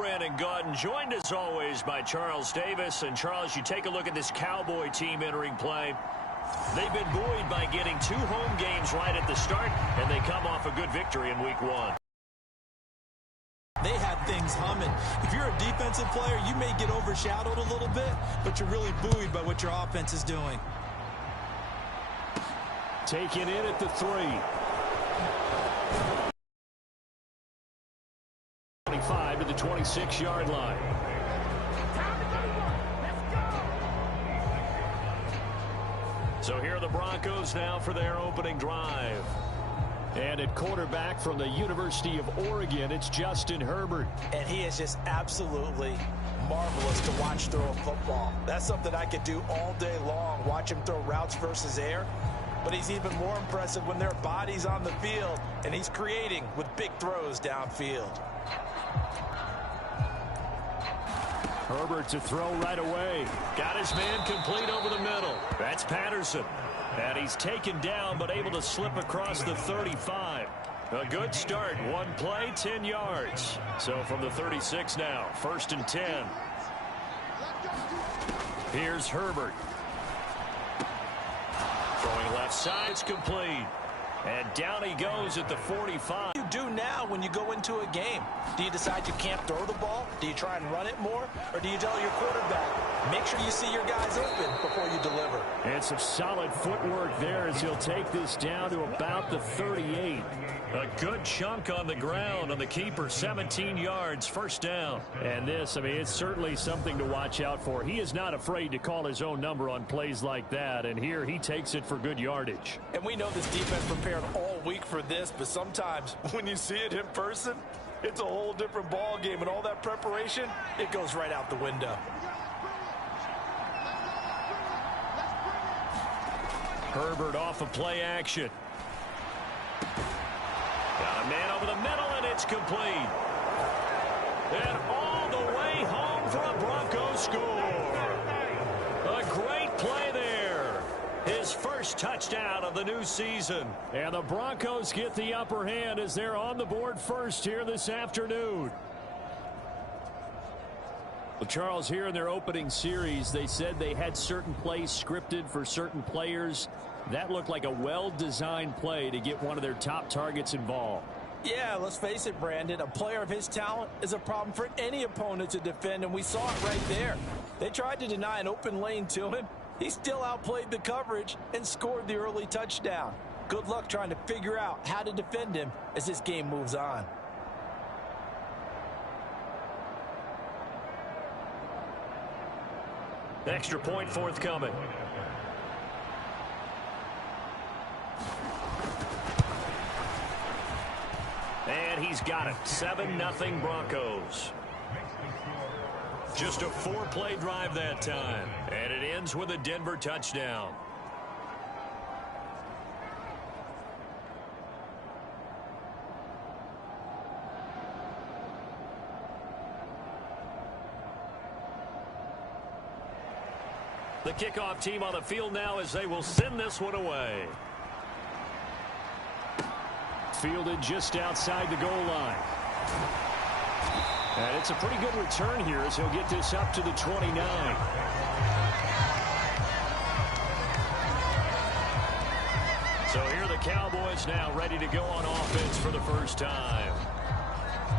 Brandon Gaudin, joined as always by Charles Davis. And Charles, you take a look at this Cowboy team entering play. They've been buoyed by getting 2 home games right at the start, and they come off a good victory in week 1. They had things humming. If you're a defensive player, you may get overshadowed a little bit, but you're really buoyed by what your offense is doing. Taken in at the 3. 25 to the 26-yard line. So here are the Broncos now for their opening drive. And at quarterback from the University of Oregon, it's Justin Herbert. And he is just absolutely marvelous to watch throw a football. That's something I could do all day long, watch him throw routes versus air. But he's even more impressive when their body's on the field, and he's creating with big throws downfield. Herbert to throw right away. Got his man complete over the middle. That's Patterson. And he's taken down, but able to slip across the 35. A good start. 1 play, 10 yards. So from the 36 now, 1st and 10. Here's Herbert. Throwing left side, it's complete. And down he goes at the 45. What do you do now when you go into a game? Do you decide you can't throw the ball? Do you try and run it more? Or do you tell your quarterback, make sure you see your guys open before you deliver? And some solid footwork there as he'll take this down to about the 38. A good chunk on the ground on the keeper, 17 yards, 1st down. And this, I mean, it's certainly something to watch out for. He is not afraid to call his own number on plays like that, and here he takes it for good yardage. And we know this defense prepared all week for this, but sometimes when you see it in person, it's a whole different ball game, and all that preparation, it goes right out the window. Herbert off of play action. Got a man over the middle, and it's complete. And all the way home for a Broncos score. A great play there. His first touchdown of the new season. And the Broncos get the upper hand as they're on the board first here this afternoon. Well, Charles, here in their opening series, they said they had certain plays scripted for certain players. That looked like a well-designed play to get one of their top targets involved. Yeah, let's face it, Brandon. A player of his talent is a problem for any opponent to defend, and we saw it right there. They tried to deny an open lane to him. He still outplayed the coverage and scored the early touchdown. Good luck trying to figure out how to defend him as this game moves on. Extra point forthcoming. And he's got it. 7-0 Broncos. Just a 4-play drive that time. And it ends with a Denver touchdown. The kickoff team on the field now as they will send this one away. Fielded just outside the goal line. And it's a pretty good return here as he'll get this up to the 29. So here are the Cowboys now ready to go on offense for the first time.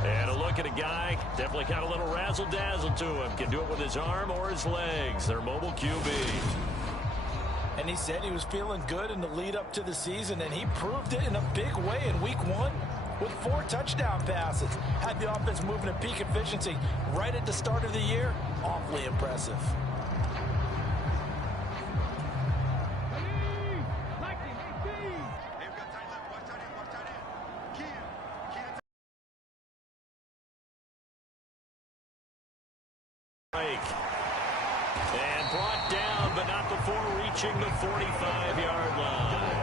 And a look at a guy, definitely got a little razzle-dazzle to him. Can do it with his arm or his legs. Their mobile QB. And he said he was feeling good in the lead up to the season, and he proved it in a big way in week 1 with 4 touchdown passes. Had the offense moving at peak efficiency right at the start of the year. Awfully impressive. And brought down, but not before reaching the 45-yard line.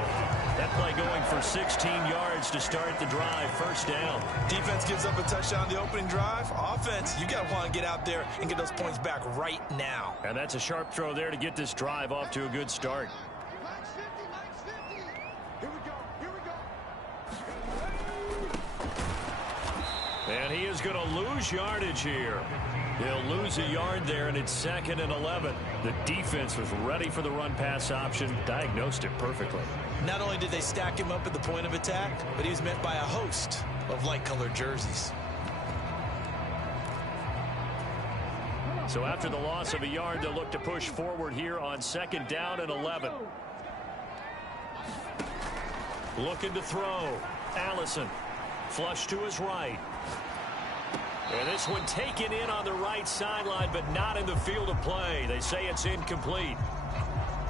That play going for 16 yards to start the drive. First down. Defense gives up a touchdown on the opening drive. Offense, you got to want to get out there and get those points back right now. And that's a sharp throw there to get this drive off to a good start. And he is going to lose yardage here. He'll lose a yard there, and it's 2nd and 11. The defense was ready for the run-pass option, diagnosed it perfectly. Not only did they stack him up at the point of attack, but he was met by a host of light-colored jerseys. So after the loss of a yard, they'll look to push forward here on 2nd down and 11. Looking to throw. Allison. Flush to his right. And this one taken in on the right sideline, but not in the field of play. They say it's incomplete.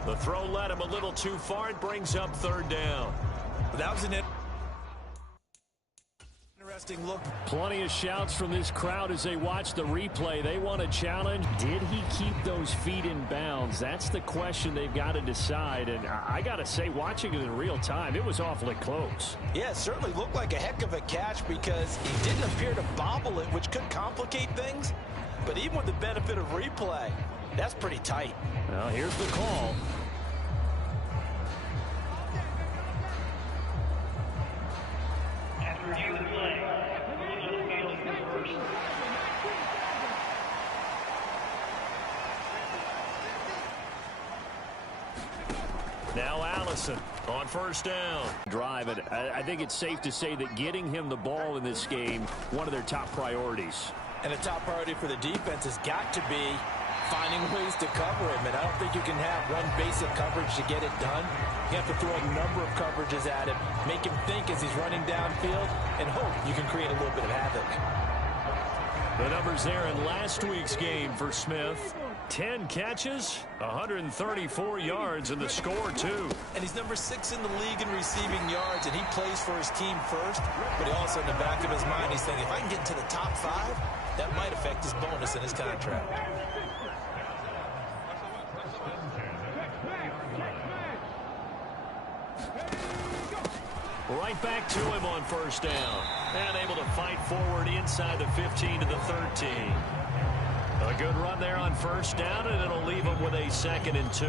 The throw led him a little too far. It brings up 3rd down. That was an interesting look. Plenty of shouts from this crowd as they watch the replay. They want a challenge. Did he keep those feet in bounds? That's the question they've got to decide. And I got to say, watching it in real time, it was awfully close. Yeah, it certainly looked like a heck of a catch because he didn't appear to bobble it, which could complicate things. But even with the benefit of replay, that's pretty tight. Well, here's the call. Now Allison on 1st down. Drive it. I think it's safe to say that getting him the ball in this game, one of their top priorities. And the top priority for the defense has got to be finding ways to cover him. And I don't think you can have one basic coverage to get it done. You have to throw a number of coverages at him, make him think as he's running downfield, and hope you can create a little bit of havoc. The numbers there in last week's game for Smith. 10 catches, 134 yards, and the score, too. And he's number 6 in the league in receiving yards, and he plays for his team first. But he also, in the back of his mind, he's thinking, if I can get into the top 5, that might affect his bonus in his contract. Right back to him on 1st down. And able to fight forward inside the 15 to the 13. A good run there on 1st down, and it'll leave them with a 2nd and 2.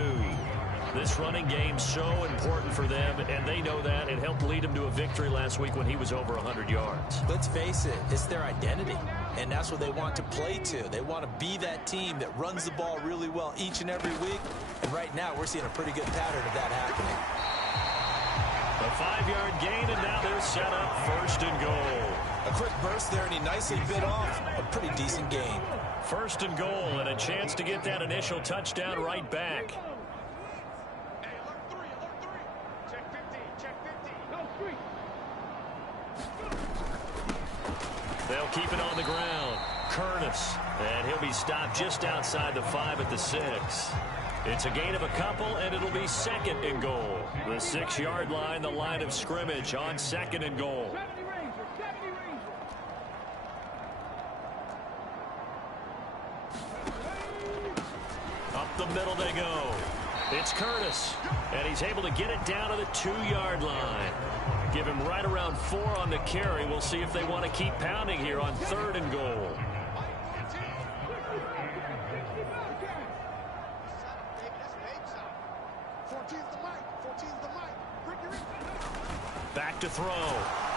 This running game's so important for them, and they know that. It helped lead them to a victory last week when he was over 100 yards. Let's face it, it's their identity, and that's what they want to play to. They want to be that team that runs the ball really well each and every week, and right now we're seeing a pretty good pattern of that happening. A 5-yard gain, and now they're set up 1st and goal. A quick burst there, and he nicely bit off a pretty decent gain. 1st and goal, and a chance to get that initial touchdown right back. They'll keep it on the ground. Curtis, and he'll be stopped just outside the 5 at the 6. It's a gain of a couple, and it'll be 2nd and goal. The 6-yard line, the line of scrimmage on 2nd and goal. Up the middle they go. It's Curtis, and he's able to get it down to the 2-yard line. Give him right around 4 on the carry. We'll see if they want to keep pounding here on 3rd and goal. Back to throw.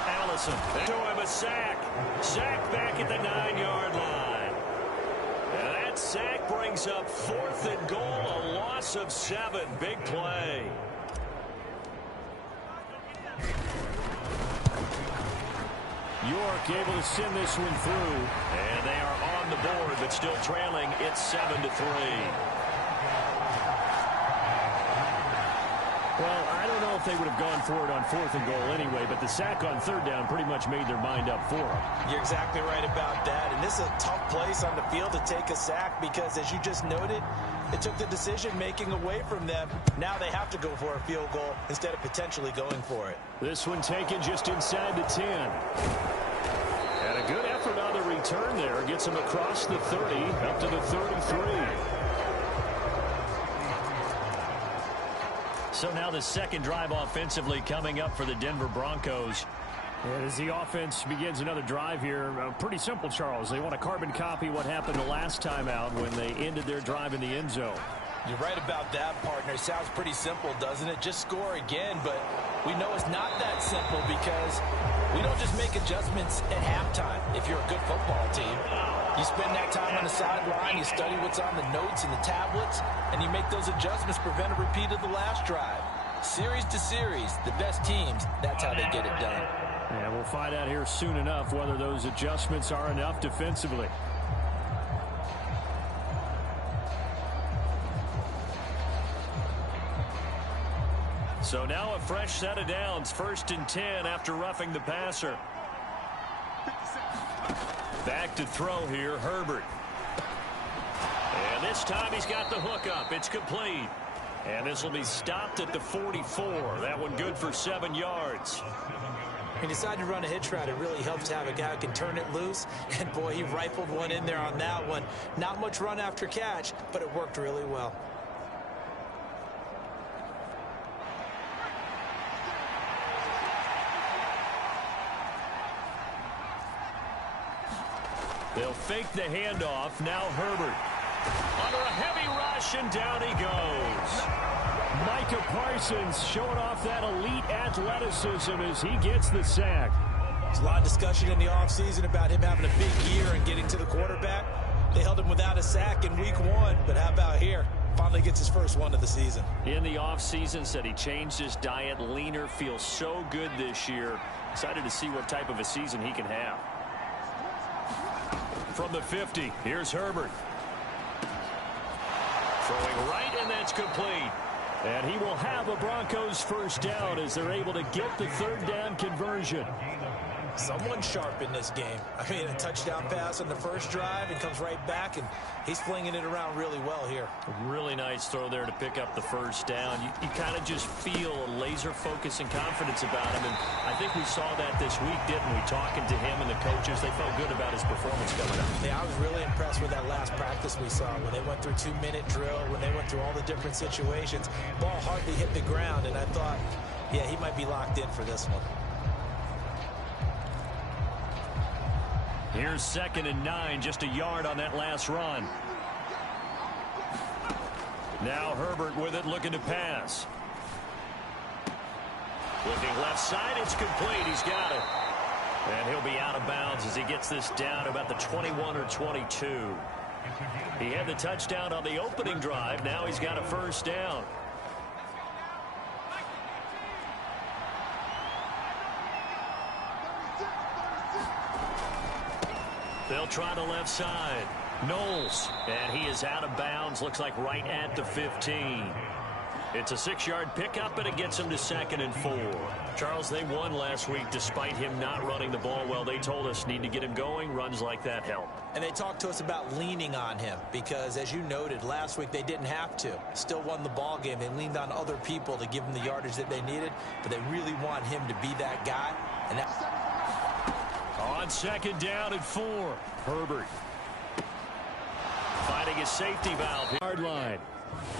Allison. To him a sack. Sack back at the 9-yard line. And that sack brings up 4th and goal, a loss of 7. Big play. York able to send this one through. And they are on the board, but still trailing. It's 7-3. Well, I don't know if they would have gone for it on 4th and goal anyway, but the sack on 3rd down pretty much made their mind up for them. You're exactly right about that, and this is a tough place on the field to take a sack because, as you just noted, it took the decision-making away from them. Now they have to go for a field goal instead of potentially going for it. This one taken just inside the 10. And a good effort on the return there. Gets him across the 30, up to the 33. So now the 2nd drive offensively coming up for the Denver Broncos. And as the offense begins another drive here, pretty simple, Charles. They want to carbon copy what happened the last time out when they ended their drive in the end zone. You're right about that, partner. Sounds pretty simple, doesn't it? Just score again, but we know it's not that simple because we don't just make adjustments at halftime. if you're a good football team. You spend that time on the sideline, you study what's on the notes and the tablets, and you make those adjustments to prevent a repeat of the last drive. Series to series, the best teams, that's how they get it done. And we'll find out here soon enough whether those adjustments are enough defensively. So now a fresh set of downs, 1st and 10 after roughing the passer. Back to throw here, Herbert. And this time he's got the hook up. It's complete. And this will be stopped at the 44. That one good for 7 yards. He decided to run a hitch route. It really helps to have a guy who can turn it loose. And, boy, he rifled one in there on that one. Not much run after catch, but it worked really well. They'll fake the handoff. Now Herbert. Under a heavy rush, and down he goes. Micah Parsons showing off that elite athleticism as he gets the sack. There's a lot of discussion in the offseason about him having a big year and getting to the quarterback. They held him without a sack in week 1, but how about here? Finally gets his first one of the season. In the offseason, said he changed his diet, leaner, feels so good this year. Excited to see what type of a season he can have. From the 50, here's Herbert. Throwing right, and that's complete. And he will have a Broncos first down as they're able to get the 3rd down conversion. Someone sharp in this game. I mean, a touchdown pass on the first drive and comes right back, and he's flinging it around really well here. A really nice throw there to pick up the first down. You kind of just feel a laser focus and confidence about him, and I think we saw that this week, didn't we? Talking to him and the coaches, they felt good about his performance coming up. Yeah, I was really impressed with that last practice we saw when they went through 2-minute drill, when they went through all the different situations. Ball hardly hit the ground, and I thought, yeah, he might be locked in for this one. Here's 2nd and 9, just a yard on that last run. Now Herbert with it, looking to pass. Looking left side, it's complete. He's got it. And he'll be out of bounds as he gets this down to about the 21 or 22. He had the touchdown on the opening drive. Now he's got a first down. They'll try the left side. Knowles, and he is out of bounds. Looks like right at the 15. It's a 6-yard pickup, and it gets him to 2nd and 4. Charles, they won last week despite him not running the ball well. They told us need to get him going. Runs like that help. And they talked to us about leaning on him because, as you noted, last week they didn't have to. Still won the ball game. They leaned on other people to give them the yardage that they needed, but they really want him to be that guy. And that on 2nd down and 4, Herbert finding his safety valve. Yard line.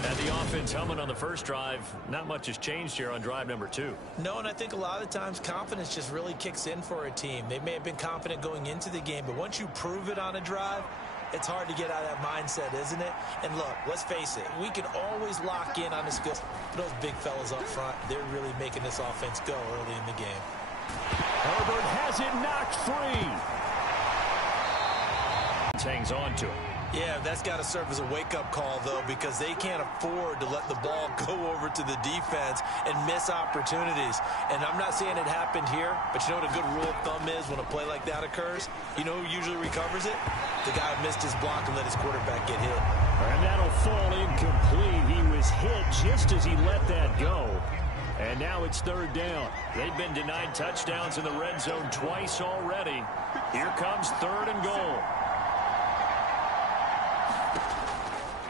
And the offense humming on the first drive. Not much has changed here on drive number 2. No, and I think a lot of times confidence just really kicks in for a team. They may have been confident going into the game, but once you prove it on a drive, it's hard to get out of that mindset, isn't it? And look, let's face it, we can always lock in on the skills. Those big fellas up front, they're really making this offense go early in the game. Herbert has it knocked free. Hangs on to it. Yeah, that's got to serve as a wake-up call, though, because they can't afford to let the ball go over to the defense and miss opportunities. And I'm not saying it happened here, but you know what a good rule of thumb is when a play like that occurs? You know who usually recovers it? The guy who missed his block and let his quarterback get hit. And that'll fall incomplete. He was hit just as he let that go. And now it's 3rd down. They've been denied touchdowns in the red zone twice already. Here comes 3rd and goal.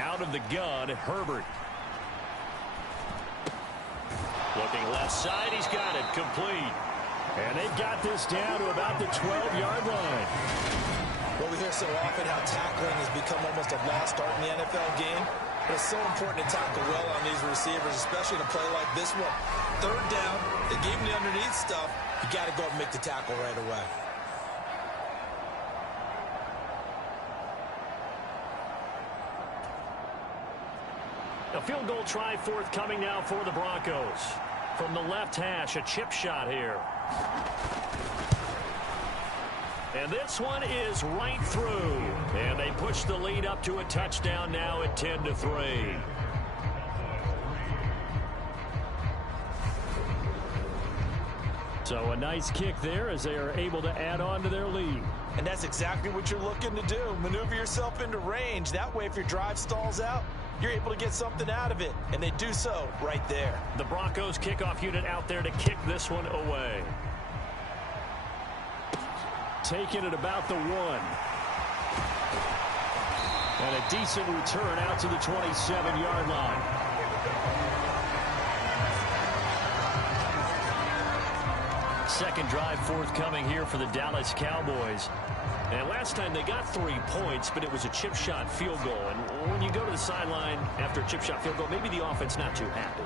Out of the gun, Herbert. Looking left side, he's got it complete. And they've got this down to about the 12-yard line. Well, we hear so often how tackling has become almost a lost art in the NFL game. But it's so important to tackle well on these receivers, especially in a play like this one. 3rd down, they gave him the underneath stuff. You got to go and make the tackle right away. A field goal try forthcoming now for the Broncos. From the left hash, a chip shot here. And this one is right through. And they push the lead up to a touchdown now at 10-3. So a nice kick there as they are able to add on to their lead. And that's exactly what you're looking to do. Maneuver yourself into range. That way, if your drive stalls out, you're able to get something out of it. And they do so right there. The Broncos kickoff unit out there to kick this one away. Taking it about the 1. And a decent return out to the 27-yard line. Second drive forthcoming here for the Dallas Cowboys. And last time they got 3 points, but it was a chip shot field goal. And when you go to the sideline after a chip shot field goal, maybe the offense not too happy.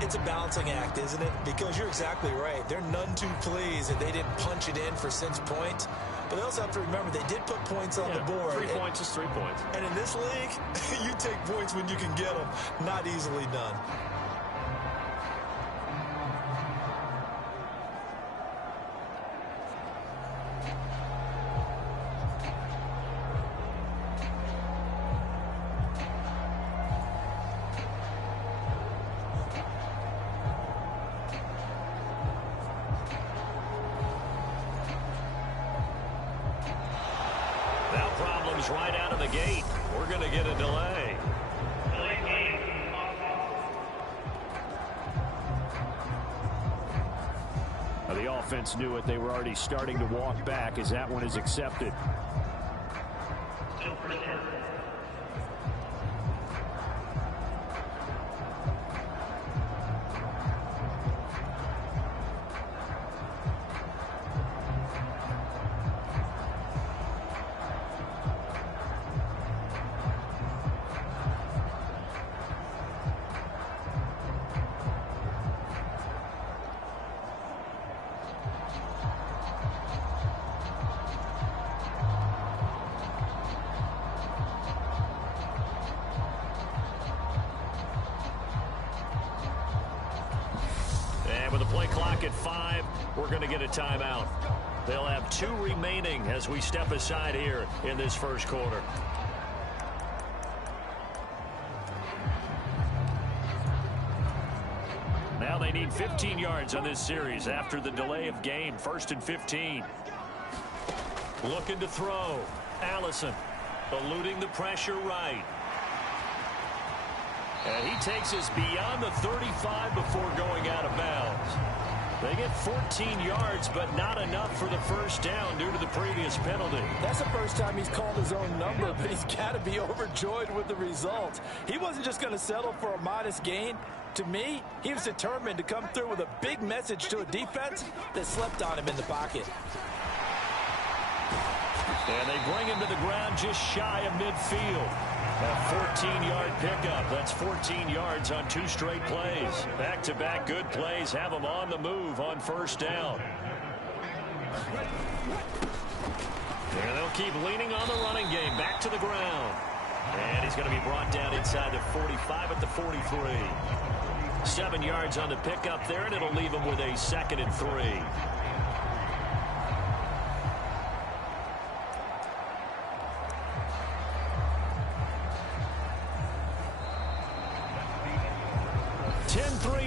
It's a balancing act, isn't it? Because you're exactly right. They're none too pleased that they didn't punch it in for 6 points. But they also have to remember they did put points on the board. 3 points is 3 points. And in this league, you take points when you can get them. Not easily done. Right out of the gate. We're going to get a delay. The offense knew it. They were already starting to walk back as that one is accepted. At 5, we're going to get a timeout. They'll have 2 remaining as we step aside here in this first quarter. Now they need 15 yards on this series after the delay of game. 1st and 15. Looking to throw. Allison eluding the pressure right. And he takes us beyond the 35 before going out of bounds. They get 14 yards, but not enough for the first down due to the previous penalty. That's the first time he's called his own number, but he's got to be overjoyed with the result. He wasn't just going to settle for a modest gain. To me, he was determined to come through with a big message to a defense that slept on him in the pocket. And they bring him to the ground just shy of midfield. A 14-yard pickup. That's 14 yards on 2 straight plays. Back-to-back good plays have them on the move on first down. And they'll keep leaning on the running game. Back to the ground. And he's going to be brought down inside the 45 at the 43. 7 yards on the pickup there, and it'll leave him with a 2nd and 3.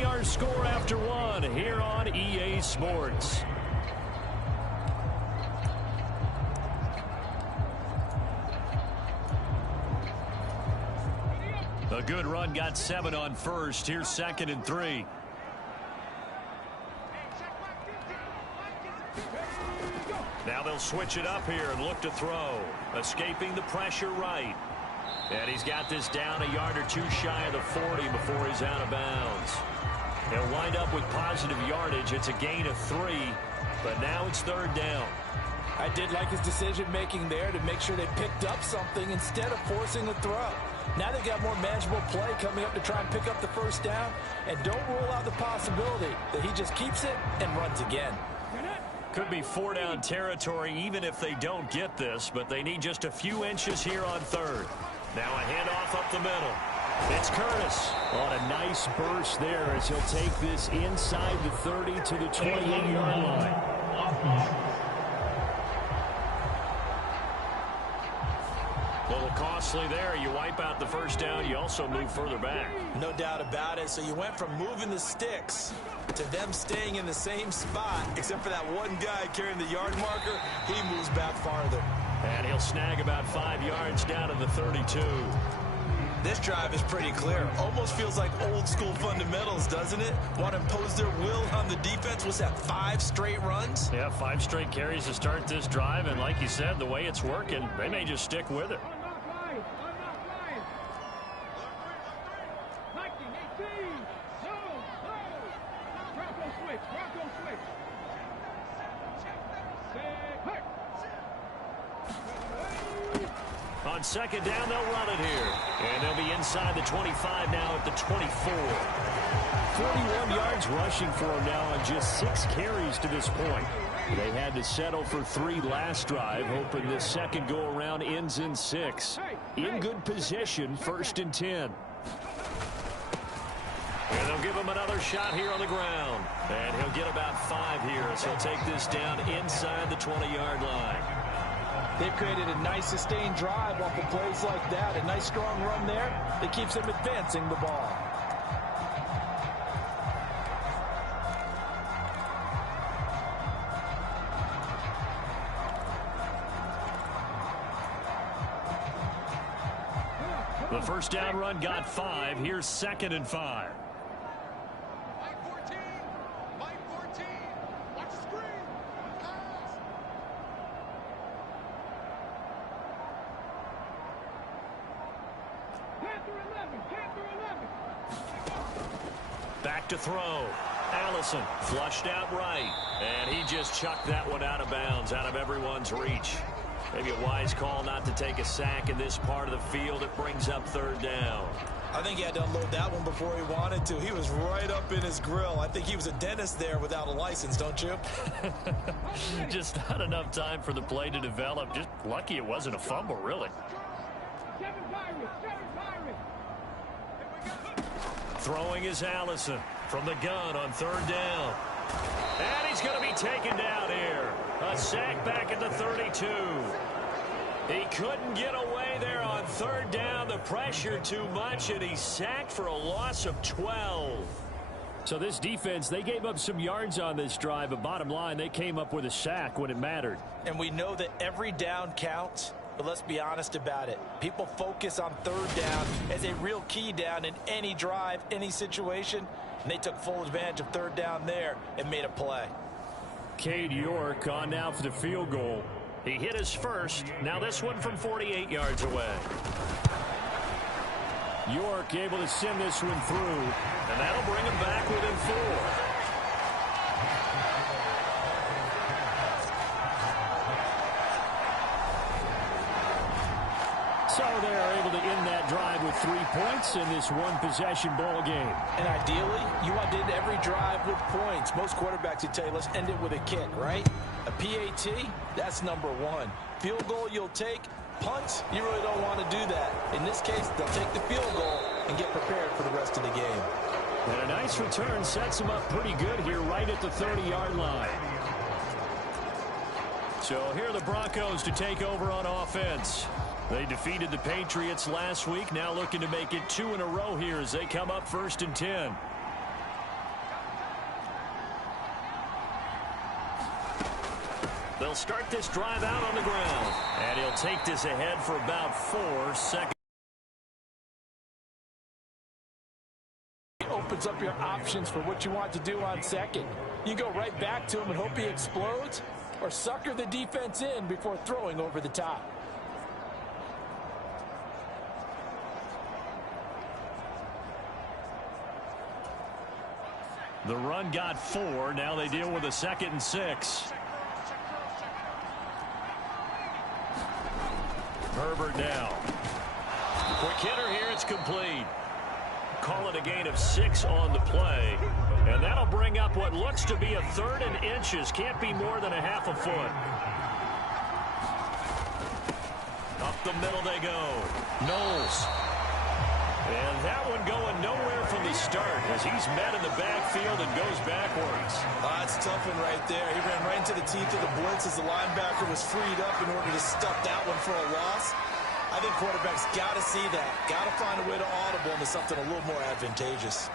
Our score after 1 here on EA Sports. A good run got 7 on first. Here's 2nd and 3. Now they'll switch it up here and look to throw. Escaping the pressure right. And he's got this down a yard or 2 shy of the 40 before he's out of bounds. They'll wind up with positive yardage. It's a gain of 3, but now it's 3rd down. I did like his decision-making there to make sure they picked up something instead of forcing the throw. Now they've got more manageable play coming up to try and pick up the first down, and don't rule out the possibility that he just keeps it and runs again. Could be 4-down territory even if they don't get this, but they need just a few inches here on 3rd. Now a handoff up the middle. It's Curtis. On a nice burst there as he'll take this inside the 30 to the 28-yard line. little costly there. You wipe out the first down. You also move further back. No doubt about it. So you went from moving the sticks to them staying in the same spot, except for that one guy carrying the yard marker. He moves back farther. And he'll snag about 5 yards down to the 32. This drive is pretty clear. Almost feels like old school fundamentals, doesn't it? Want to impose their will on the defense. Was that 5 straight runs? Yeah, 5 straight carries to start this drive. And like you said, the way it's working, they may just stick with it. On second down, they'll run it here. And they'll be inside the 25 now at the 24. 41 yards rushing for him now on just 6 carries to this point. They had to settle for 3 last drive, hoping this second go-around ends in 6. In good position, 1st and 10. And they'll give him another shot here on the ground. And he'll get about 5 here as he'll take this down inside the 20-yard line. They've created a nice sustained drive off of plays like that. A nice strong run there that keeps them advancing the ball. The first down run got 5. Here's 2nd and 5. Back to throw. Allison flushed out right. And he just chucked that one out of bounds, out of everyone's reach. Maybe a wise call not to take a sack in this part of the field. It brings up 3rd down. I think he had to unload that one before he wanted to. He was right up in his grill. I think he was a dentist there without a license, don't you? Just not enough time for the play to develop. Just lucky it wasn't a fumble, really. Throwing is Allison from the gun on 3rd down. And he's going to be taken down here. A sack back at the 32. He couldn't get away there on 3rd down. The pressure too much, and he's sacked for a loss of 12. So this defense, they gave up some yards on this drive, but bottom line, they came up with a sack when it mattered. And we know that every down counts. But let's be honest about it. People focus on 3rd down as a real key down in any drive, any situation. And they took full advantage of 3rd down there and made a play. Cade York on now for the field goal. He hit his first. Now this one from 48 yards away. York able to send this one through. And that'll bring him back within 4. So they're able to end that drive with 3 points in this one-possession ball game. And ideally, you want to end every drive with points. Most quarterbacks would tell you, let's end it with a kick, right? A PAT, that's number 1. Field goal you'll take. Punt, you really don't want to do that. In this case, they'll take the field goal and get prepared for the rest of the game. And a nice return sets him up pretty good here right at the 30-yard line. So here are the Broncos to take over on offense. They defeated the Patriots last week, now looking to make it 2 in a row here as they come up 1st and 10. They'll start this drive out on the ground. And he'll take this ahead for about 4 seconds. It opens up your options for what you want to do on 2nd. You go right back to him and hope he explodes, or sucker the defense in before throwing over the top. The run got 4. Now they deal with a 2nd and 6. Herbert now. Quick hitter here. It's complete. Call it a gain of 6 on the play. And that'll bring up what looks to be a 3rd and inches. Can't be more than a half a foot. Up the middle they go. Knowles. And that one going nowhere from the start as he's met in the backfield and goes backwards. That's a tough one right there. He ran right into the teeth of the blitz as the linebacker was freed up in order to stuff that one for a loss. I think quarterbacks got to see that. Got to find a way to audible into something a little more advantageous.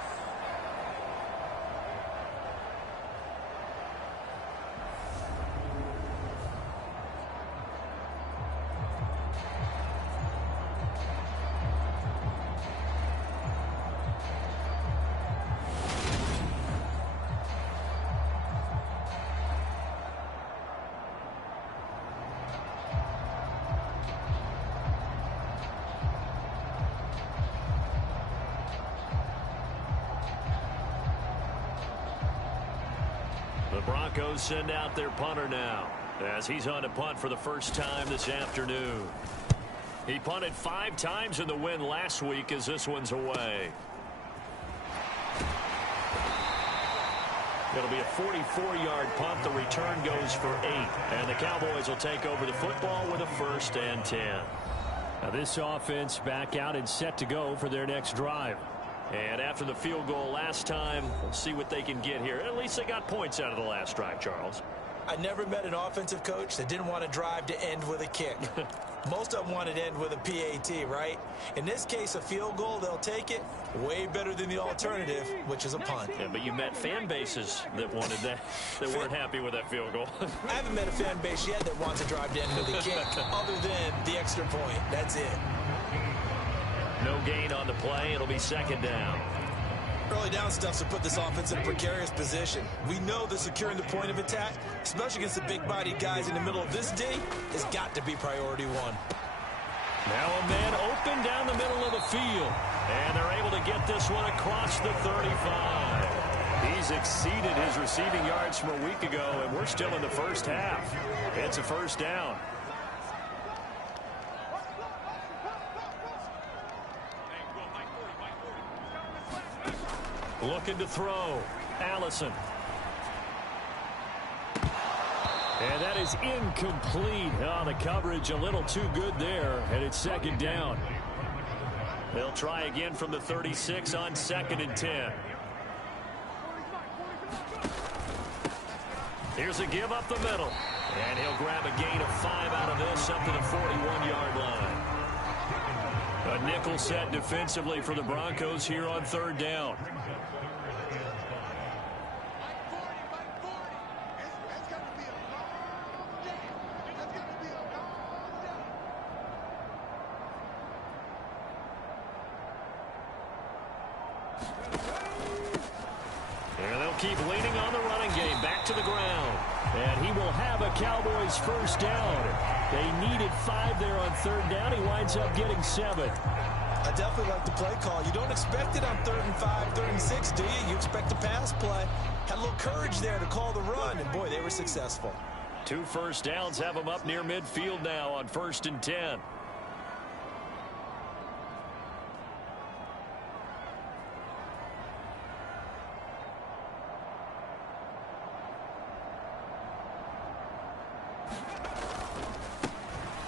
The Broncos send out their punter now as he's on to punt for the first time this afternoon. He punted 5 times in the win last week as this one's away. It'll be a 44-yard punt. The return goes for 8. And the Cowboys will take over the football with a 1st and 10. Now this offense back out and set to go for their next drive. And after the field goal last time, we'll see what they can get here. At least they got points out of the last drive, Charles. I never met an offensive coach that didn't want to drive to end with a kick. Most of them wanted to end with a PAT, right? In this case, a field goal, they'll take it. Way better than the alternative, which is a punt. Yeah, but you met fan bases that wanted that, that weren't happy with that field goal. I haven't met a fan base yet that wants to drive to end with a kick, other than the extra point. That's it. No gain on the play. It'll be 2nd down. Early down stuff to put this offense in a precarious position. We know that securing the point of attack, especially against the big-bodied guys in the middle of this D, has got to be priority 1. Now a man open down the middle of the field. And they're able to get this one across the 35. He's exceeded his receiving yards from a week ago, and we're still in the first half. It's a 1st down. Looking to throw. Allison. And that is incomplete. Oh, the coverage a little too good there, and it's 2nd down. They'll try again from the 36 on 2nd and 10. Here's a give up the middle. And he'll grab a gain of 5 out of this up to the 41-yard line. A nickel set defensively for the Broncos here on 3rd down. And they'll keep leaning on the running game. Back to the ground. And he will have a Cowboys 1st down. They needed 5 there on 3rd down. He winds up getting 7. I definitely like the play call. You don't expect it on 3rd and 5, 3rd and 6, do you? You expect a pass play. Had a little courage there to call the run, and boy, they were successful. 2 1st downs have them up near midfield now on 1st and 10.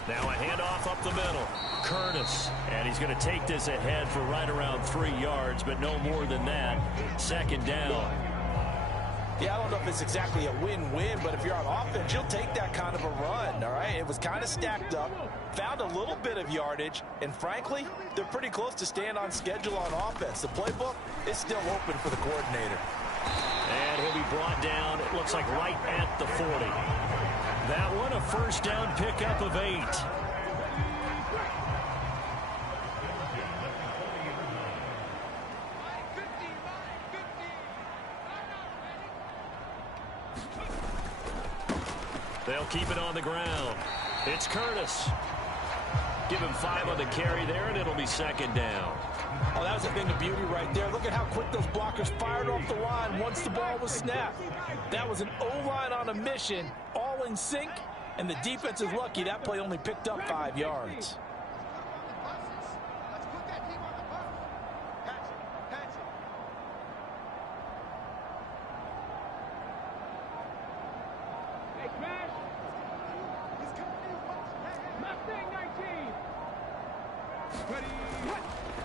Now a handoff up the middle. Curtis. And he's going to take this ahead for right around 3 yards, but no more than that. 2nd down. Yeah, I don't know if it's exactly a win-win, but if you're on offense, you'll take that kind of a run, all right? It was kind of stacked up, found a little bit of yardage, and frankly, they're pretty close to staying on schedule on offense. The playbook is still open for the coordinator. And he'll be brought down, it looks like right at the 40. That one a 1st down pickup of 8. They'll keep it on the ground. It's Curtis. Give him 5 on the carry there, and it'll be 2nd down. Oh, that was a thing of beauty right there. Look at how quick those blockers fired off the line once the ball was snapped. That was an O-line on a mission, all in sync, and the defense is lucky that play only picked up 5 yards.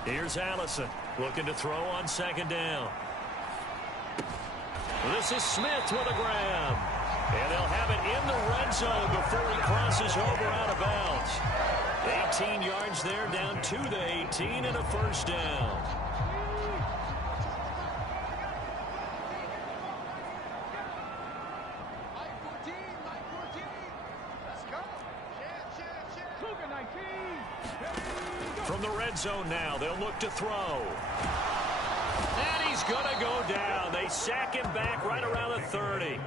Here's Allison looking to throw on 2nd down. This is Smith with a grab. And they'll have it in the red zone before he crosses over out of bounds. He 18 yards there, down to the 18 and a first down. From the red zone now, they'll look to throw. And he's going to go down. They sack him back right around the 30.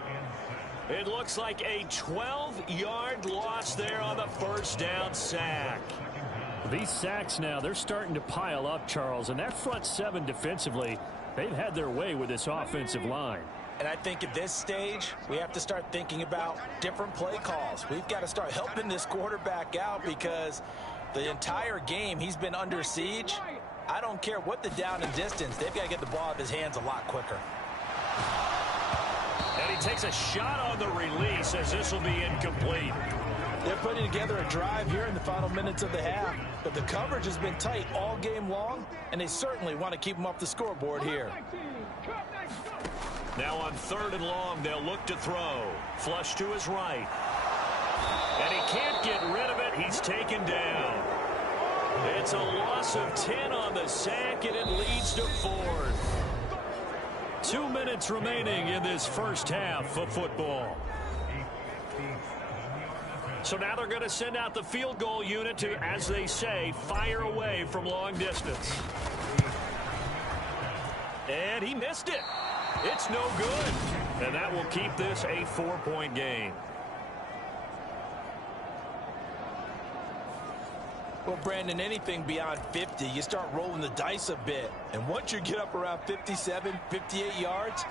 It looks like a 12-yard loss there on the first down sack. These sacks now, they're starting to pile up, Charles. And that front seven defensively, they've had their way with this offensive line. And I think at this stage, we have to start thinking about different play calls. We've got to start helping this quarterback out because the entire game he's been under siege. I don't care what the down and distance. They've got to get the ball out of his hands a lot quicker. And he takes a shot on the release as this will be incomplete. They're putting together a drive here in the final minutes of the half, but the coverage has been tight all game long, and they certainly want to keep them off the scoreboard here. Now on 3rd and long, they'll look to throw. Flush to his right. And he can't get rid of it. He's taken down. It's a loss of 10 on the sack, and it leads to 4th. 2 minutes remaining in this first half of football. So now they're going to send out the field goal unit to, as they say, fire away from long distance. And he missed it. It's no good. And that will keep this a 4-point game. Well, Brandon, anything beyond 50, you start rolling the dice a bit. And once you get up around 57, 58 yards,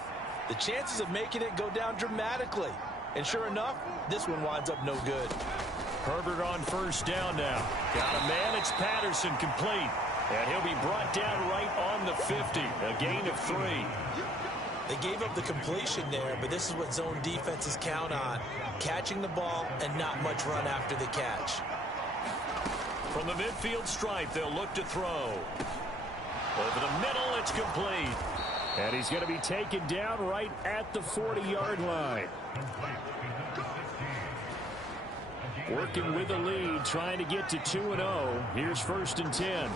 the chances of making it go down dramatically. And sure enough, this one winds up no good. Herbert on first down now. Got a man. It's Patterson complete. And he'll be brought down right on the 50. A gain of 3. They gave up the completion there, but this is what zone defenses count on. Catching the ball and not much run after the catch. From the midfield stripe, they'll look to throw. Over the middle, it's complete. And he's going to be taken down right at the 40-yard line. Working with the lead, trying to get to 2-0. Here's 1st and 10.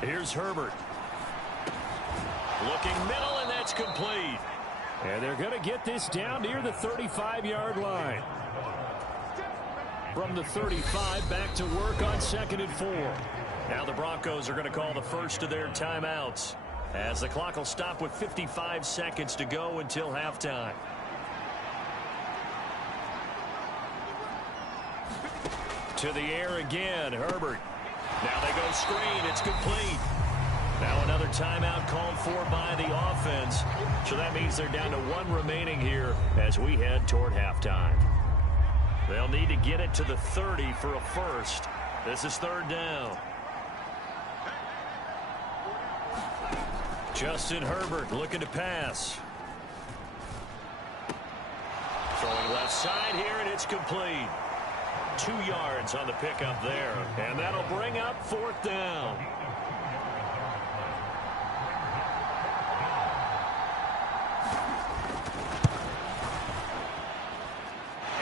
Here's Herbert. Looking middle, and that's complete. And they're going to get this down near the 35-yard line. From the 35, back to work on 2nd and 4. Now the Broncos are going to call the first of their timeouts, as the clock will stop with 55 seconds to go until halftime. To the air again, Herbert. Now they go screen. It's complete. Now another timeout called for by the offense. So that means they're down to 1 remaining here as we head toward halftime. They'll need to get it to the 30 for a first. This is 3rd down. Justin Herbert looking to pass. Throwing left side here, and it's complete. 2 yards on the pickup there. And that'll bring up 4th down.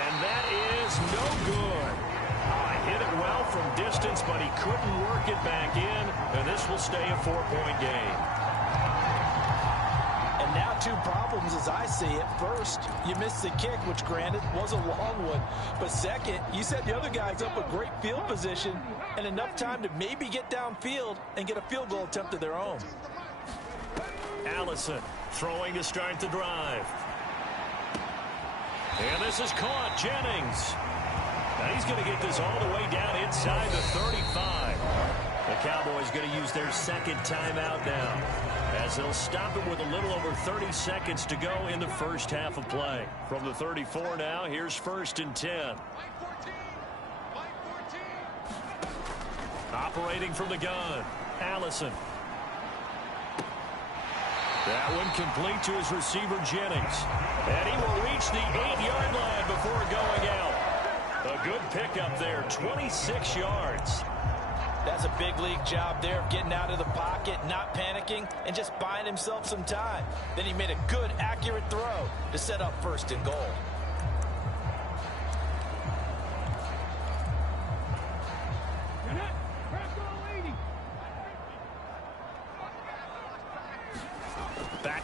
And that is no good. Hit it well from distance, but he couldn't work it back in. And this will stay a 4-point game. And now 2 problems as I see it. First, you missed the kick, which granted was a long one. But second, you set the other guys up with great field position and enough time to maybe get downfield and get a field goal attempt of their own. Allison throwing to start the drive. And this is caught. Jennings. Now he's going to get this all the way down inside the 35. The Cowboys going to use their 2nd timeout now, as they'll stop it with a little over 30 seconds to go in the first half of play. From the 34 now, here's 1st and 10. Operating from the gun, Allison. That one complete to his receiver, Jennings. And he will reach the 8-yard line before going out. A good pickup there, 26 yards. That's a big league job there of getting out of the pocket, not panicking, and just buying himself some time. Then he made a good, accurate throw to set up 1st and goal.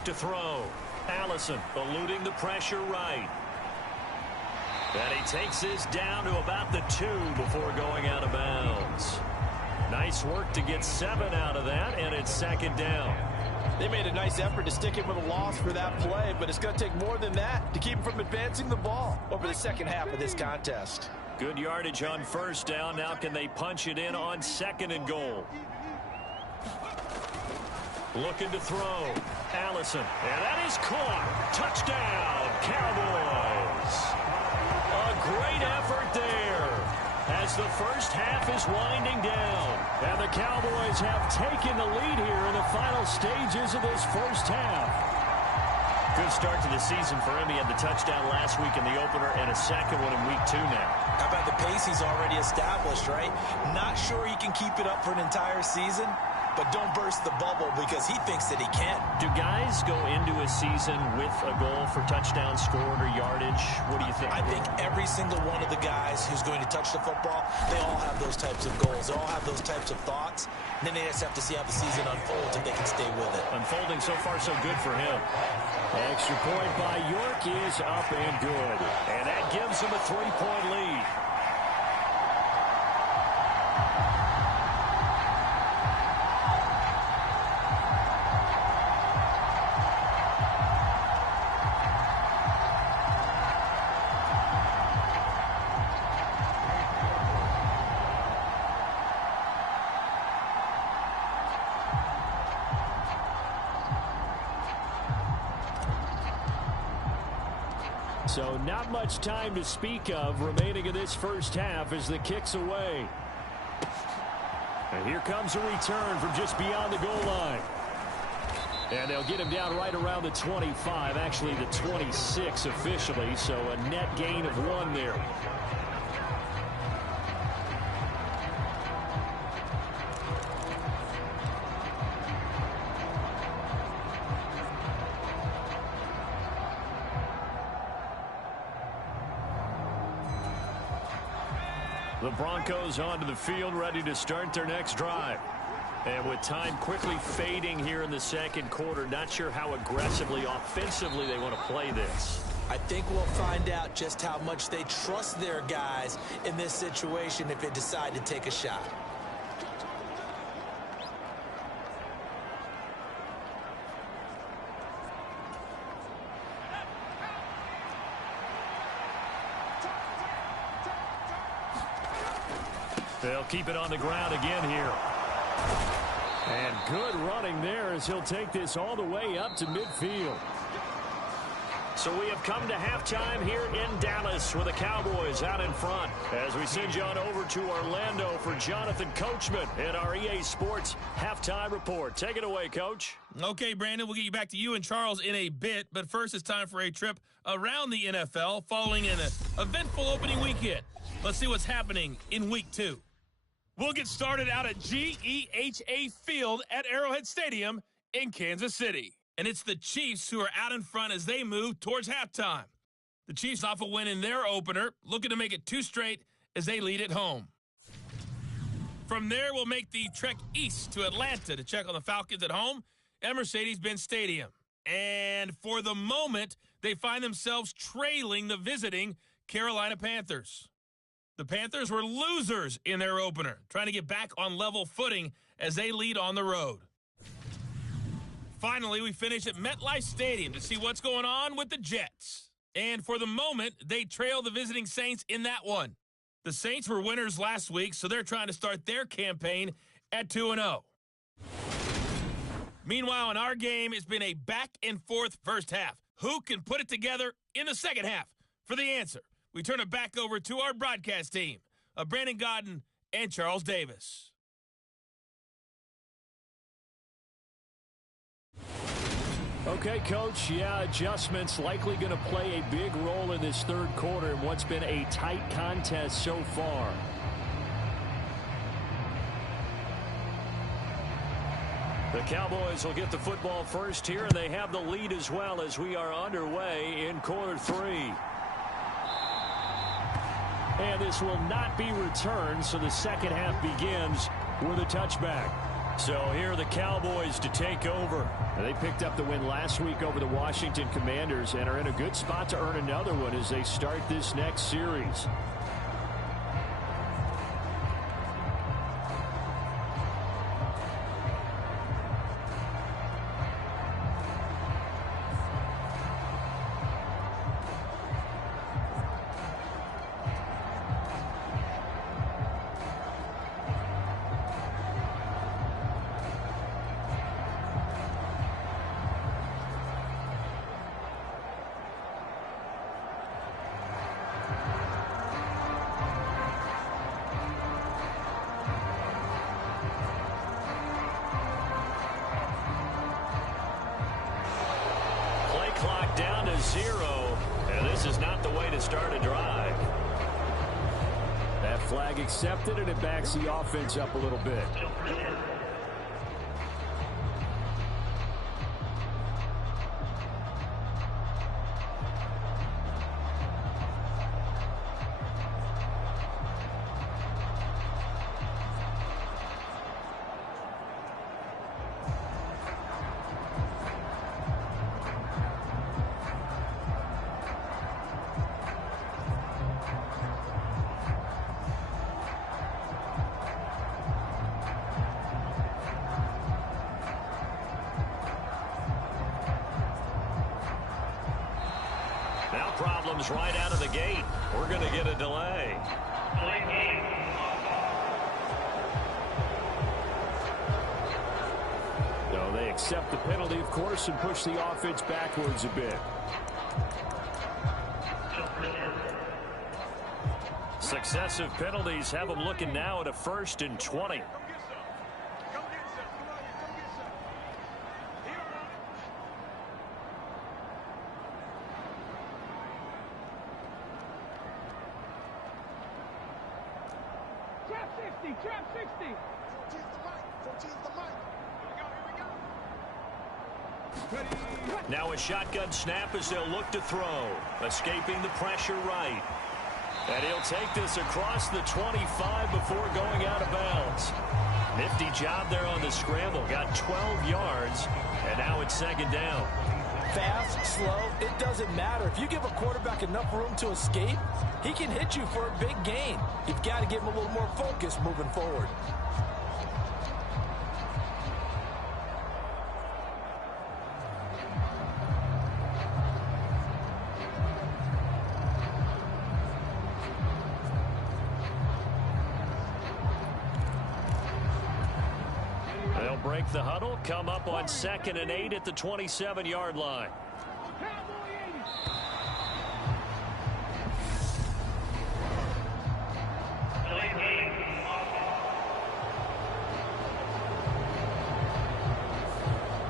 to throw. Allison eluding the pressure right. And he takes this down to about the 2 before going out of bounds. Nice work to get 7 out of that, and it's second down. They made a nice effort to stick him with a loss for that play, but it's going to take more than that to keep him from advancing the ball over the second half of this contest. Good yardage on first down. Now can they punch it in on 2nd and goal? Looking to throw. Allison. And that is caught. Touchdown, Cowboys. A great effort there as the first half is winding down. And the Cowboys have taken the lead here in the final stages of this first half. Good start to the season for him. He had the touchdown last week in the opener and a second one in week 2 now. How about the pace he's already established, right? Not sure he can keep it up for an entire season, but don't burst the bubble because he thinks that he can. Do guys go into a season with a goal for touchdown scored or yardage? What do you think? I think every single one of the guys who's going to touch the football, they all have those types of goals. They all have those types of thoughts. And then they just have to see how the season unfolds if they can stay with it. Unfolding so far so good for him. Extra point by York is up and good. And that gives him a 3-point lead. So not much time to speak of remaining in this first half as the kick's away. And here comes a return from just beyond the goal line. And they'll get him down right around the 25, actually the 26 officially, so a net gain of 1 there. The Broncos onto the field, ready to start their next drive. And with time quickly fading here in the second quarter, not sure how aggressively, offensively they want to play this. I think we'll find out just how much they trust their guys in this situation if they decide to take a shot. They'll keep it on the ground again here. And good running there as he'll take this all the way up to midfield. So we have come to halftime here in Dallas with the Cowboys out in front. As we send you on over to Orlando for Jonathan Coachman in our EA Sports Halftime Report. Take it away, Coach. Okay, Brandon, we'll get you back to you and Charles in a bit. But first, it's time for a trip around the NFL following an eventful opening weekend. Let's see what's happening in Week 2. We'll get started out at GEHA Field at Arrowhead Stadium in Kansas City. And it's the Chiefs who are out in front as they move towards halftime. The Chiefs off a win in their opener, looking to make it 2 straight as they lead at home. From there, we'll make the trek east to Atlanta to check on the Falcons at home at Mercedes-Benz Stadium. And for the moment, they find themselves trailing the visiting Carolina Panthers. The Panthers were losers in their opener, trying to get back on level footing as they lead on the road. Finally, we finish at MetLife Stadium to see what's going on with the Jets. And for the moment, they trail the visiting Saints in that one. The Saints were winners last week, so they're trying to start their campaign at 2-0. Meanwhile, in our game, it's been a back-and-forth first half. Who can put it together in the second half? For the answer, we turn it back over to our broadcast team of Brandon Godden and Charles Davis. Okay, Coach, adjustments likely going to play a big role in this third quarter in what's been a tight contest so far. The Cowboys will get the football first here, and they have the lead as well as we are underway in quarter 3. And this will not be returned, so the second half begins with a touchback. So here are the Cowboys to take over. They picked up the win last week over the Washington Commanders and are in a good spot to earn another one as they start this next series. Clock down to 0, and this is not the way to start a drive. That flag accepted, and it backs the offense up a little bit. Now problems right out of the gate. We're going to get a delay. So they accept the penalty, of course, and push the offense backwards a bit. Successive penalties have them looking now at a 1st and 20. Trap 60. 14's the mic. Here we go. Now a shotgun snap as they'll look to throw. Escaping the pressure right. And he'll take this across the 25 before going out of bounds. Nifty job there on the scramble. Got 12 yards, and now it's 2nd down. Fast, slow, it doesn't matter. If you give a quarterback enough room to escape, he can hit you for a big gain. You've got to give him a little more focus moving forward. They'll break the huddle, come up on 2nd and 8 at the 27-yard line.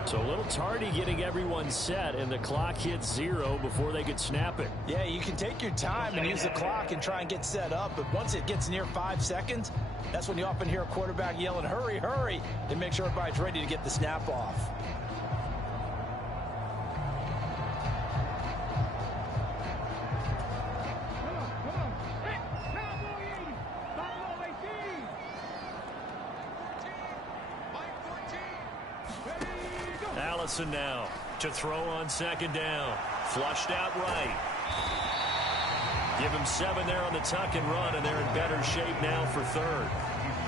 So a little tardy getting everyone set, and the clock hits 0 before they could snap it. Yeah, you can take your time and use the clock and try and get set up, but once it gets near 5 seconds, that's when you often hear a quarterback yelling, hurry, hurry, and make sure everybody's ready to get the snap off. Allison now to throw on 2nd down. Flushed out right. Give him 7 there on the tuck and run, and they're in better shape now for 3rd.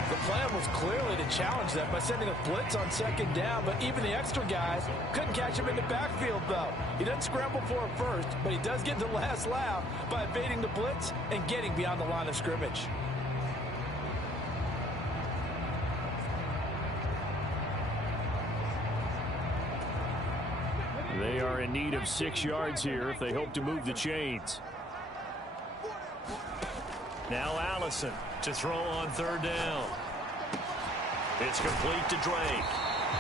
The plan was clearly to challenge them by sending a blitz on 2nd down, but even the extra guys couldn't catch him in the backfield, though. He doesn't scramble for it first, but he does get the last laugh by evading the blitz and getting beyond the line of scrimmage. They are in need of 6 yards here if they hope to move the chains. Now Allison to throw on 3rd down. It's complete to Drake.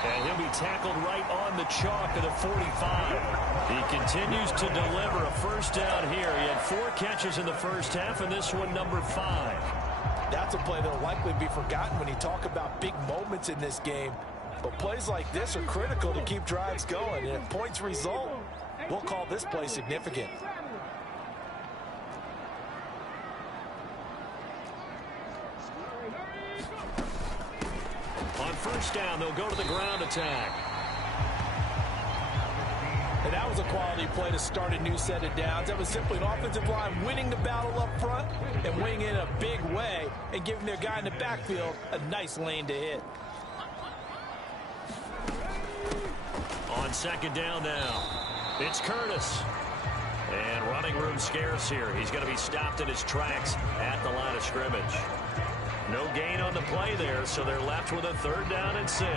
And he'll be tackled right on the chalk of the 45. He continues to deliver a 1st down here. He had 4 catches in the 1st half, and this one number 5. That's a play that will likely be forgotten when you talk about big moments in this game. But plays like this are critical to keep drives going. And if points result, we'll call this play significant. On first down, they'll go to the ground attack. And that was a quality play to start a new set of downs. That was simply an offensive line winning the battle up front and winning in a big way and giving their guy in the backfield a nice lane to hit. On second down now, it's Curtis. And running room scarce here. He's going to be stopped in his tracks at the line of scrimmage. No gain on the play there, so they're left with a 3rd down and 6.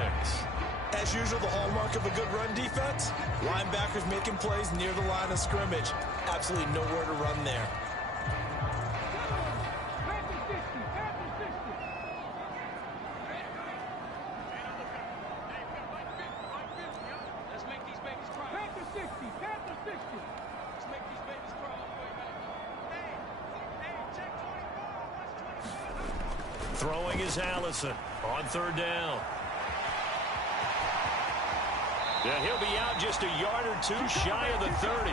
As usual, the hallmark of a good run defense, linebackers making plays near the line of scrimmage. Absolutely nowhere to run there. Throwing is Allison on 3rd down. Yeah, he'll be out just a yard or two shy of the 30.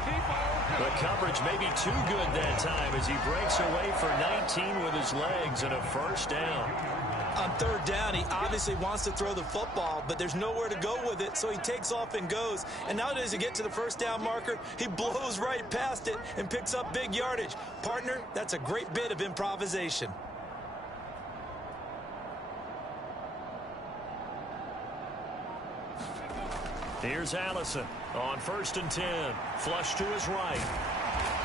The coverage may be too good that time as he breaks away for 19 with his legs and a 1st down. On 3rd down, he obviously wants to throw the football, but there's nowhere to go with it, so he takes off and goes. And nowadays, to get to the 1st down marker, he blows right past it and picks up big yardage. Partner, that's a great bit of improvisation. Here's Allison on 1st and 10. Flush to his right.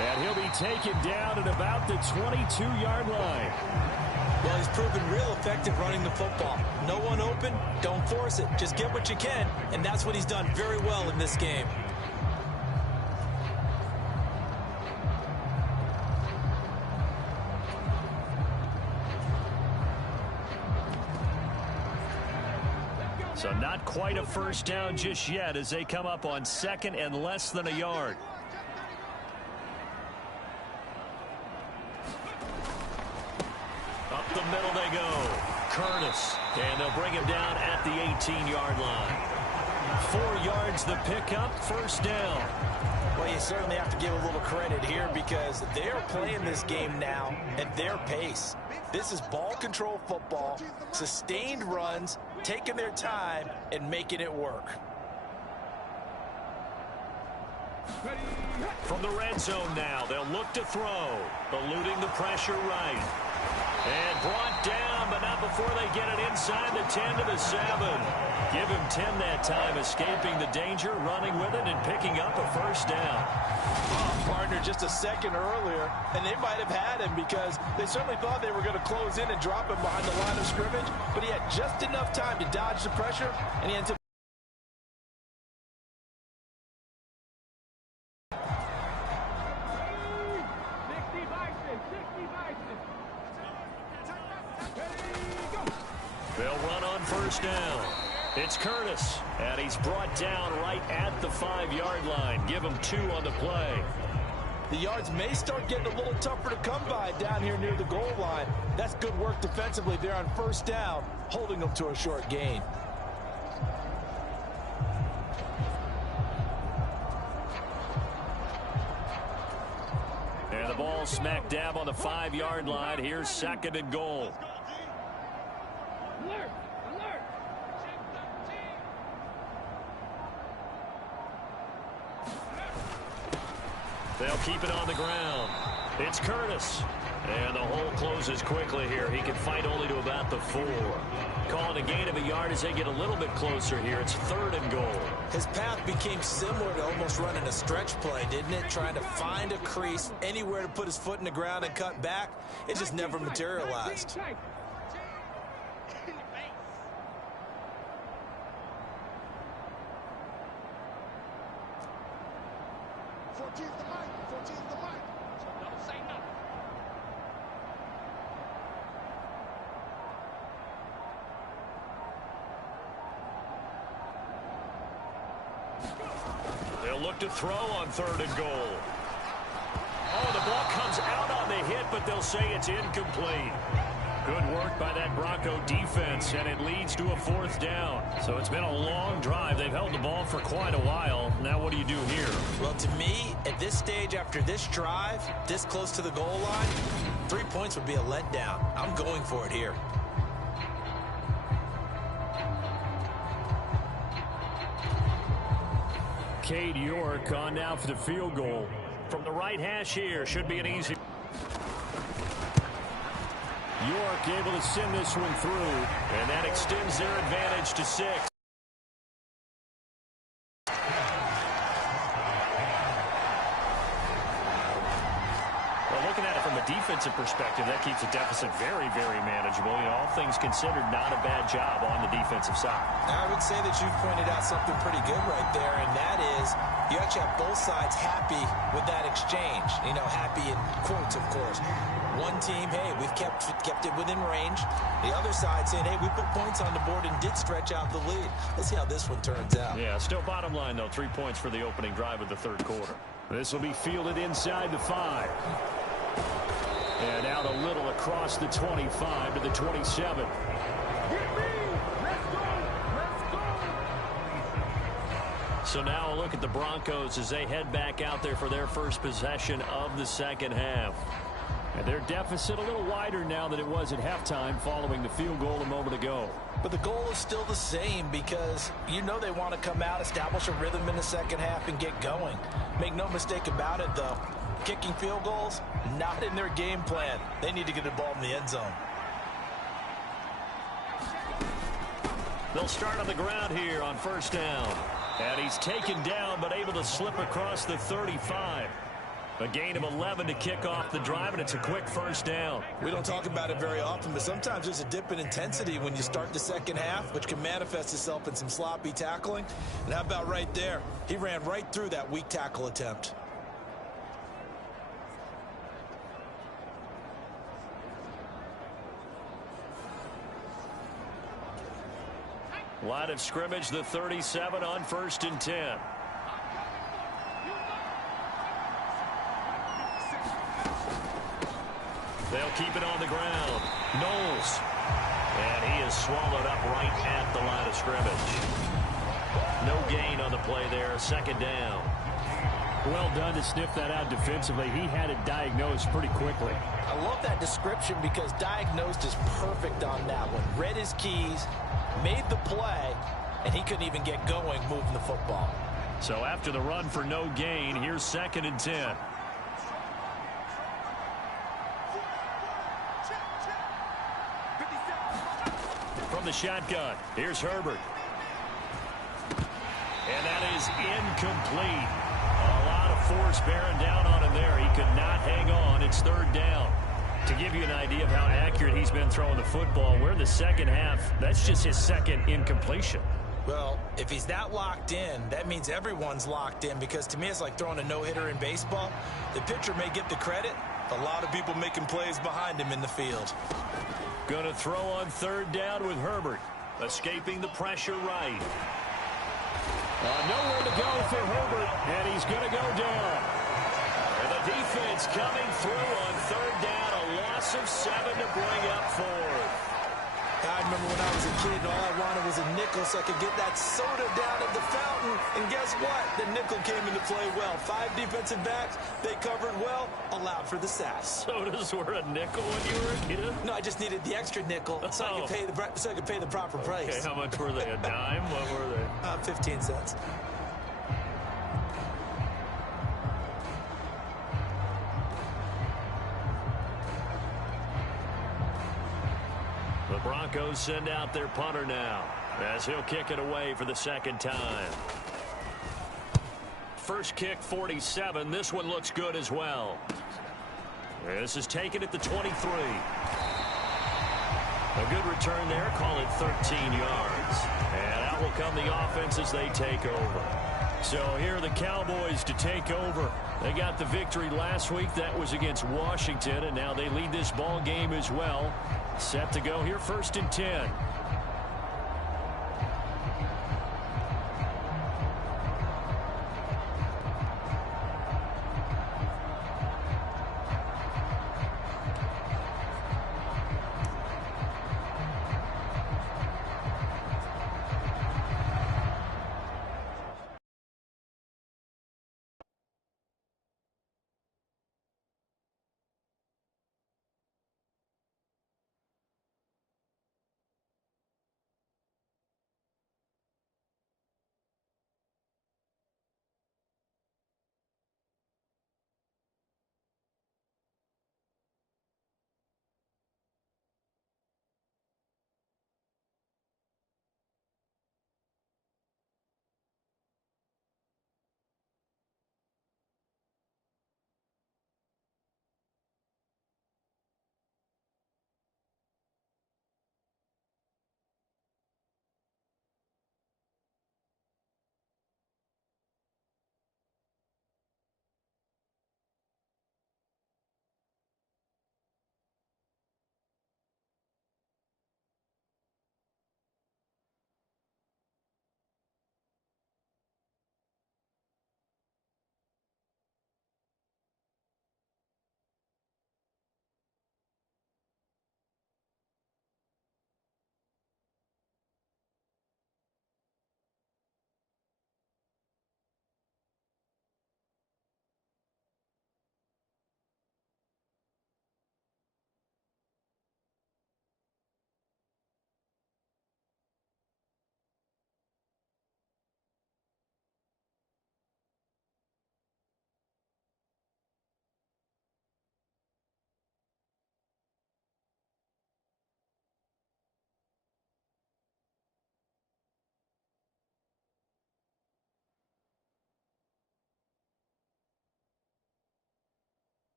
And he'll be taken down at about the 22-yard line. Well, he's proven real effective running the football. No one open, don't force it. Just get what you can, and that's what he's done very well in this game. So not quite a 1st down just yet as they come up on 2nd and less than a yard. Up the middle they go. Curtis. And they'll bring him down at the 18-yard line. 4 yards the pickup, 1st down. Well, you certainly have to give a little credit here because they're playing this game now at their pace. This is ball control football, sustained runs, taking their time and making it work. From the red zone now, they'll look to throw, eluding the pressure right. And brought down, but not before they get it inside the 10 to the 7. Give him 10 that time, escaping the danger, running with it, and picking up a 1st down. Oh, partner, just a second earlier, and they might have had him because they certainly thought they were going to close in and drop him behind the line of scrimmage, but he had just enough time to dodge the pressure, and he ends up They'll run on 1st down. It's Curtis, and he's brought down right at the 5-yard line. Give him 2 on the play. The yards may start getting a little tougher to come by down here near the goal line. That's good work defensively there on 1st down, holding them to a short gain. And the ball smack dab on the 5-yard line. Here's 2nd and goal. Alert! Alert! They'll keep it on the ground. It's Curtis. And the hole closes quickly here. He can fight only to about the 4. Calling a gain of a yard as they get a little bit closer here. It's 3rd and goal. His path became similar to almost running a stretch play, didn't it? Trying to find a crease, anywhere to put his foot in the ground and cut back. It just never materialized. 14's the mic. 14's the mic. So don't say nothing. They'll look to throw on 3rd and goal. Oh, the ball comes out on the hit, but they'll say it's incomplete. Good work by that Bronco defense, and it leads to a 4th down. So it's been a long drive. They've held the ball for quite a while. Now what do you do here? Well, to me, at this stage after this drive, this close to the goal line, 3 points would be a letdown. I'm going for it here. Cade York on now for the field goal. From the right hash here, should be an easy. York able to send this one through, and that extends their advantage to 6. Looking at it from a defensive perspective, that keeps the deficit very, very manageable. You know, all things considered, not a bad job on the defensive side. I would say that you've pointed out something pretty good right there, and that is you actually have both sides happy with that exchange. You know, happy in quotes, of course. One team, hey, we've kept it within range. The other side saying, hey, we put points on the board and did stretch out the lead. Let's see how this one turns out. Yeah, still bottom line, though, 3 points for the opening drive of the third quarter. This will be fielded inside the 5. And out a little across the 25 to the 27. So now a look at the Broncos as they head back out there for their first possession of the second half. And their deficit a little wider now than it was at halftime following the field goal a moment ago. But the goal is still the same because you know they want to come out, establish a rhythm in the second half, and get going. Make no mistake about it, though. Kicking field goals, not in their game plan. They need to get the ball in the end zone. They'll start on the ground here on first down. And he's taken down but able to slip across the 35. A gain of 11 to kick off the drive, and it's a quick first down. We don't talk about it very often, but sometimes there's a dip in intensity when you start the second half, which can manifest itself in some sloppy tackling. And how about right there? He ran right through that weak tackle attempt. Line of scrimmage, the 37 on 1st and 10. They'll keep it on the ground. Knowles. And he is swallowed up right at the line of scrimmage. No gain on the play there. Second down. Well done to sniff that out defensively. He had it diagnosed pretty quickly. I love that description because diagnosed is perfect on that one. Read his keys, made the play, and he couldn't even get going moving the football. So after the run for no gain, here's 2nd and 10. From the shotgun, here's Herbert. And that is incomplete. A lot of force bearing down on him there. He could not hang on. It's 3rd down. To give you an idea of how accurate he's been throwing the football, we're in the second half. That's just his second incompletion. Well, if he's that locked in, that means everyone's locked in because to me it's like throwing a no-hitter in baseball. The pitcher may get the credit. A lot of people making plays behind him in the field. Going to throw on 3rd down with Herbert. Escaping the pressure right. Nowhere to go for Herbert, and he's going to go down. And the defense coming through on 3rd down, a loss of 7 to bring up 4th. I remember when I was a kid, all I wanted was a nickel so I could get that soda down at the fountain. And guess what? The nickel came into play well. 5 defensive backs, they covered well, allowed for the sass. Sodas were a nickel when you were a kid? No, I just needed the extra nickel so I could pay the proper price. Okay, how much were they? A dime? What were they? 15 cents. The Broncos send out their punter now as he'll kick it away for the 2nd time. First kick, 47. This one looks good as well. This is taken at the 23. A good return there. Call it 13 yards. And out will come the offense as they take over. So here are the Cowboys to take over. They got the victory last week. That was against Washington, and now they lead this ball game as well. Set to go here, 1st and 10.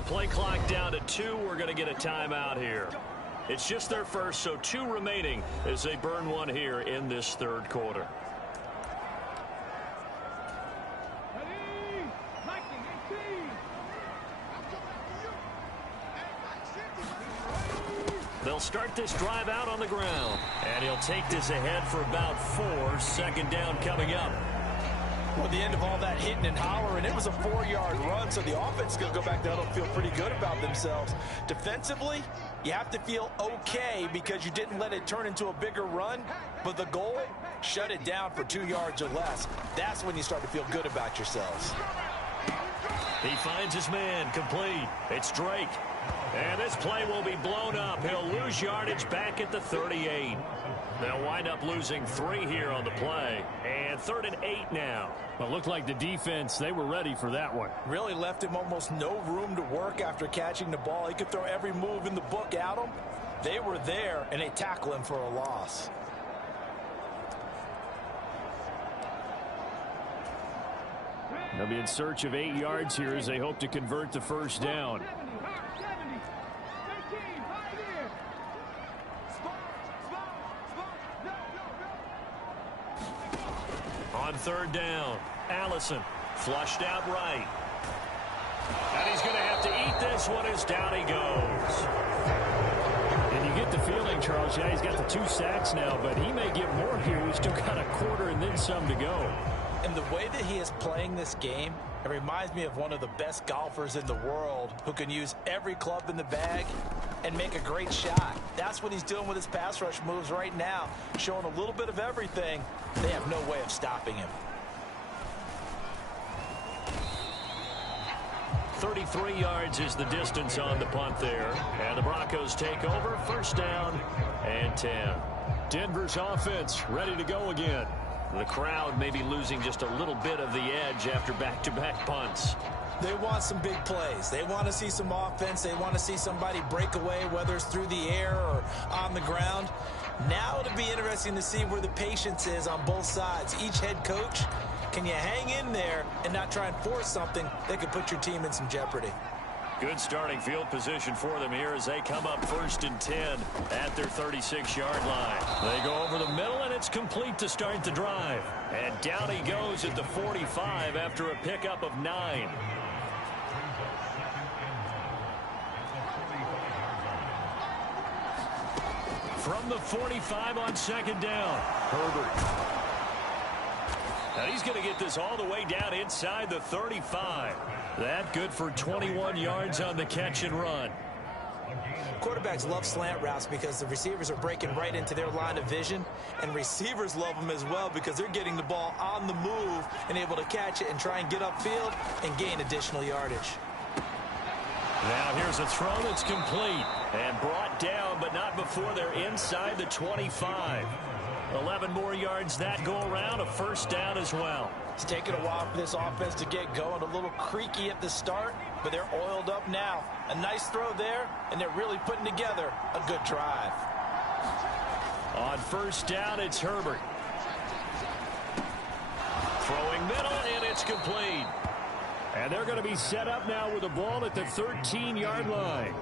the play clock down to 2. We're going to get a timeout here. It's just their first, so 2 remaining as they burn one here in this third quarter. They'll start this drive out on the ground. And he'll take this ahead for about 4. Second down coming up. Well, at the end of all that hitting and hollering, it was a 4-yard run, so the offense is going to go back down and feel pretty good about themselves. Defensively, you have to feel okay because you didn't let it turn into a bigger run, but the goal, shut it down for 2 yards or less. That's when you start to feel good about yourselves. He finds his man, complete. It's Drake. And this play will be blown up. He'll lose yardage back at the 38. They'll wind up losing 3 here on the play. And 3rd and 8 now. Well, it looked like the defense, they were ready for that one. Really left him almost no room to work after catching the ball. He could throw every move in the book at him. They were there, and they tackle him for a loss. They'll be in search of 8 yards here as they hope to convert the first down. On 3rd down, Allison flushed out right. And he's going to have to eat this one as down he goes. And you get the feeling, Charles, yeah, he's got the 2 sacks now, but he may get more here. We've still got a quarter and then some to go. And the way that he is playing this game, it reminds me of one of the best golfers in the world who can use every club in the bag and make a great shot. That's what he's doing with his pass rush moves right now, showing a little bit of everything. They have no way of stopping him. 33 yards is the distance on the punt there. And the Broncos take over. First down and 10. Denver's offense ready to go again. The crowd may be losing just a little bit of the edge after back-to-back punts. They want some big plays. They want to see some offense. They want to see somebody break away, whether it's through the air or on the ground. Now it'll be interesting to see where the patience is on both sides. Each head coach, can you hang in there and not try and force something that could put your team in some jeopardy? Good starting field position for them here as they come up 1st and 10 at their 36-yard line. They go over the middle, and it's complete to start the drive. And down he goes at the 45 after a pickup of 9. From the 45 on 2nd down, Herbert. Now he's going to get this all the way down inside the 35. That good for 21 yards on the catch and run. Quarterbacks love slant routes because the receivers are breaking right into their line of vision, and receivers love them as well because they're getting the ball on the move and able to catch it and try and get upfield and gain additional yardage. Now here's a throw that's complete and brought down, but not before they're inside the 25. 11 more yards that go around, a first down as well. It's taken a while for this offense to get going, a little creaky at the start, but they're oiled up now. A nice throw there, and they're really putting together a good drive. On first down, it's Herbert. Throwing middle, and it's complete. And they're going to be set up now with the ball at the 13-yard line.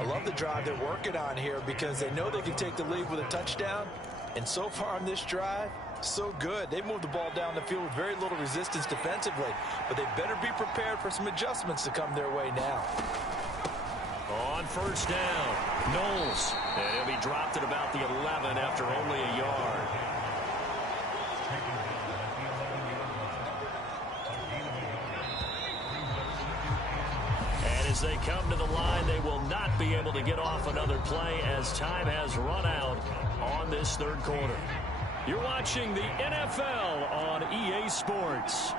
I love the drive they're working on here because they know they can take the lead with a touchdown. And so far on this drive, so good. They moved the ball down the field with very little resistance defensively, but they better be prepared for some adjustments to come their way now. On first down, Knowles. And he'll be dropped at about the 11 after only a yard. And as they come to the line, they will not be able to get off another play as time has run out on this third quarter. You're watching the NFL on EA Sports.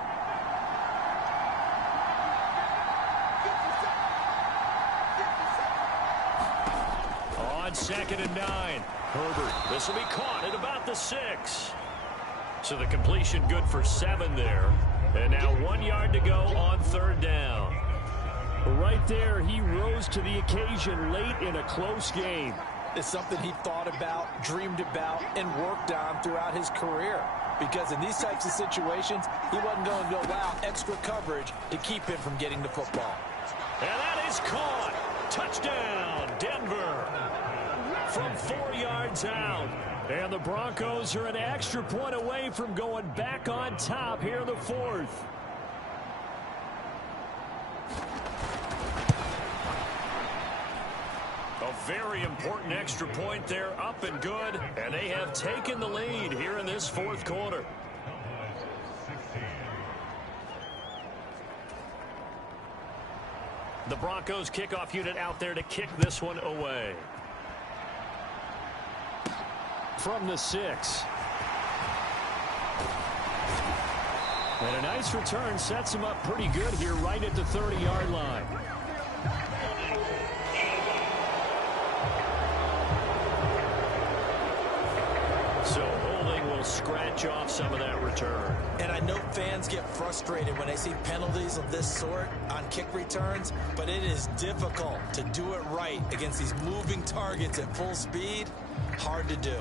On 2nd and 9, Herbert. This will be caught at about the 6. So the completion good for 7 there. And now 1 yard to go on 3rd down. Right there, he rose to the occasion late in a close game. It's something he thought about, dreamed about, and worked on throughout his career. Because in these types of situations, he wasn't going to allow extra coverage to keep him from getting the football. And that is caught. Touchdown, Denver. From 4 yards out. And the Broncos are an extra point away from going back on top here in the fourth. A very important extra point there, up and good. And they have taken the lead here in this fourth quarter. The Broncos kickoff unit out there to kick this one away. From the 6. And a nice return sets him up pretty good here right at the 30-yard line. So holding will scratch off some of that return. And I know fans get frustrated when they see penalties of this sort on kick returns, but it is difficult to do it right against these moving targets at full speed. Hard to do.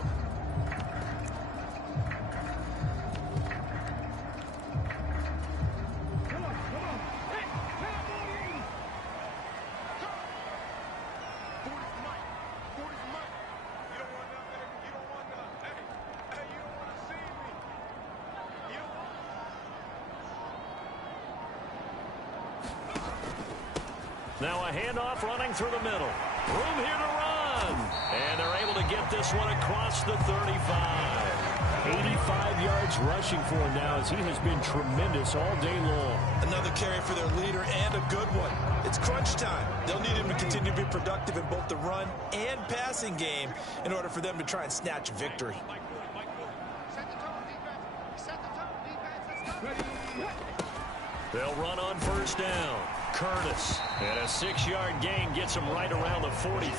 Now a handoff running through the middle. Room here to run. And they're able to get this one across the 35. 85 yards rushing for him now as he has been tremendous all day long. Another carry for their leader and a good one. It's crunch time. They'll need him to continue to be productive in both the run and passing game in order for them to try and snatch a victory. They'll run on first down. Curtis. And a 6-yard gain gets him right around the 43.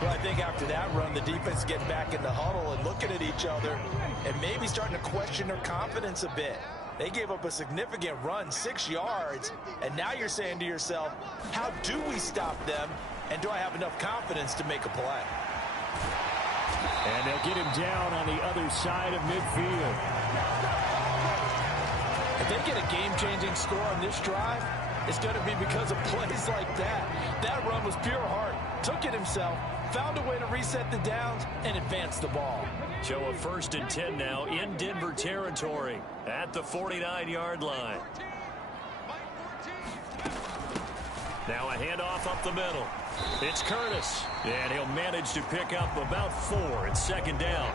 Well, I think after that run, the defense getting back in the huddle and looking at each other and maybe starting to question their confidence a bit. They gave up a significant run, 6 yards, and now you're saying to yourself, how do we stop them, and do I have enough confidence to make a play? And they'll get him down on the other side of midfield. If they get a game-changing score on this drive, it's going to be because of plays like that. That run was pure heart. Took it himself, found a way to reset the downs, and advance the ball. So a 1st and 10 now in Denver territory at the 49-yard line. Now a handoff up the middle. It's Curtis, and he'll manage to pick up about 4 at 2nd down.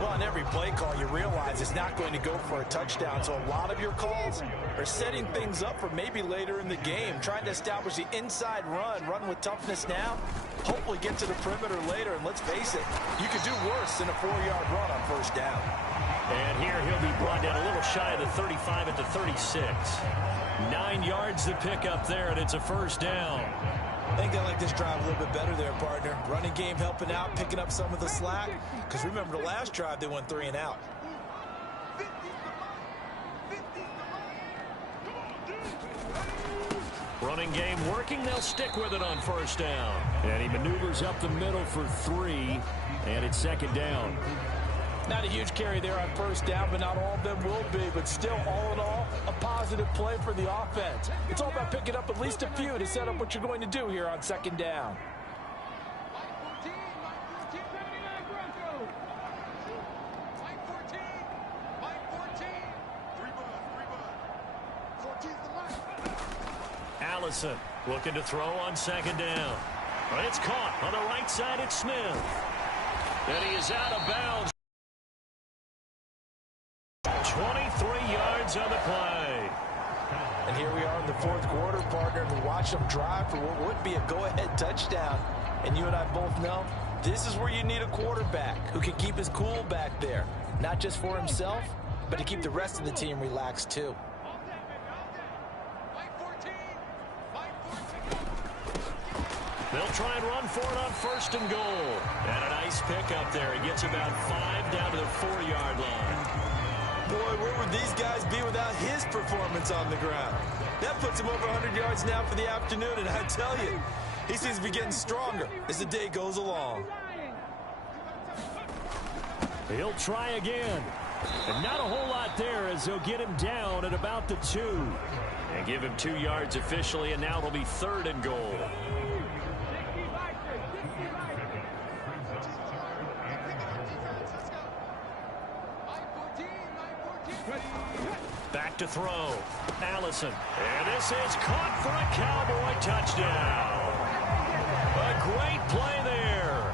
Well, on every play call, you realize it's not going to go for a touchdown, so a lot of your calls are setting things up for maybe later in the game, trying to establish the inside run with toughness now, hopefully get to the perimeter later, and let's face it, you could do worse than a 4-yard run on first down. And here he'll be brought down a little shy of the 35 at the 36. 9 yards to pick up there, and it's a 1st down. I think they like this drive a little bit better there, partner. Running game helping out, picking up some of the slack. Because remember, the last drive, they went 3 and out. Running game working. They'll stick with it on 1st down. And he maneuvers up the middle for 3, and it's 2nd down. Not a huge carry there on 1st down, but not all of them will be. But still, all in all, a positive play for the offense. It's all about picking up at least a few to set up what you're going to do here on 2nd down. Allison looking to throw on 2nd down. But it's caught on the right side. It's Smith. And he is out of bounds. 23 yards on the play. And here we are in the 4th quarter, partner, and we watch them drive for what would be a go-ahead touchdown. And you and I both know this is where you need a quarterback who can keep his cool back there. Not just for himself, but to keep the rest of the team relaxed too. They'll try and run for it on 1st and goal. And a nice pickup there. He gets about 5 down to the 4-yard line. Boy, where would these guys be without his performance on the ground? That puts him over 100 yards now for the afternoon, and I tell you, he seems to be getting stronger as the day goes along. He'll try again. And not a whole lot there as they'll get him down at about the 2. And give him 2 yards officially, and now it'll be 3rd and goal. Back to throw. Allison. And this is caught for a Cowboy touchdown. A great play there.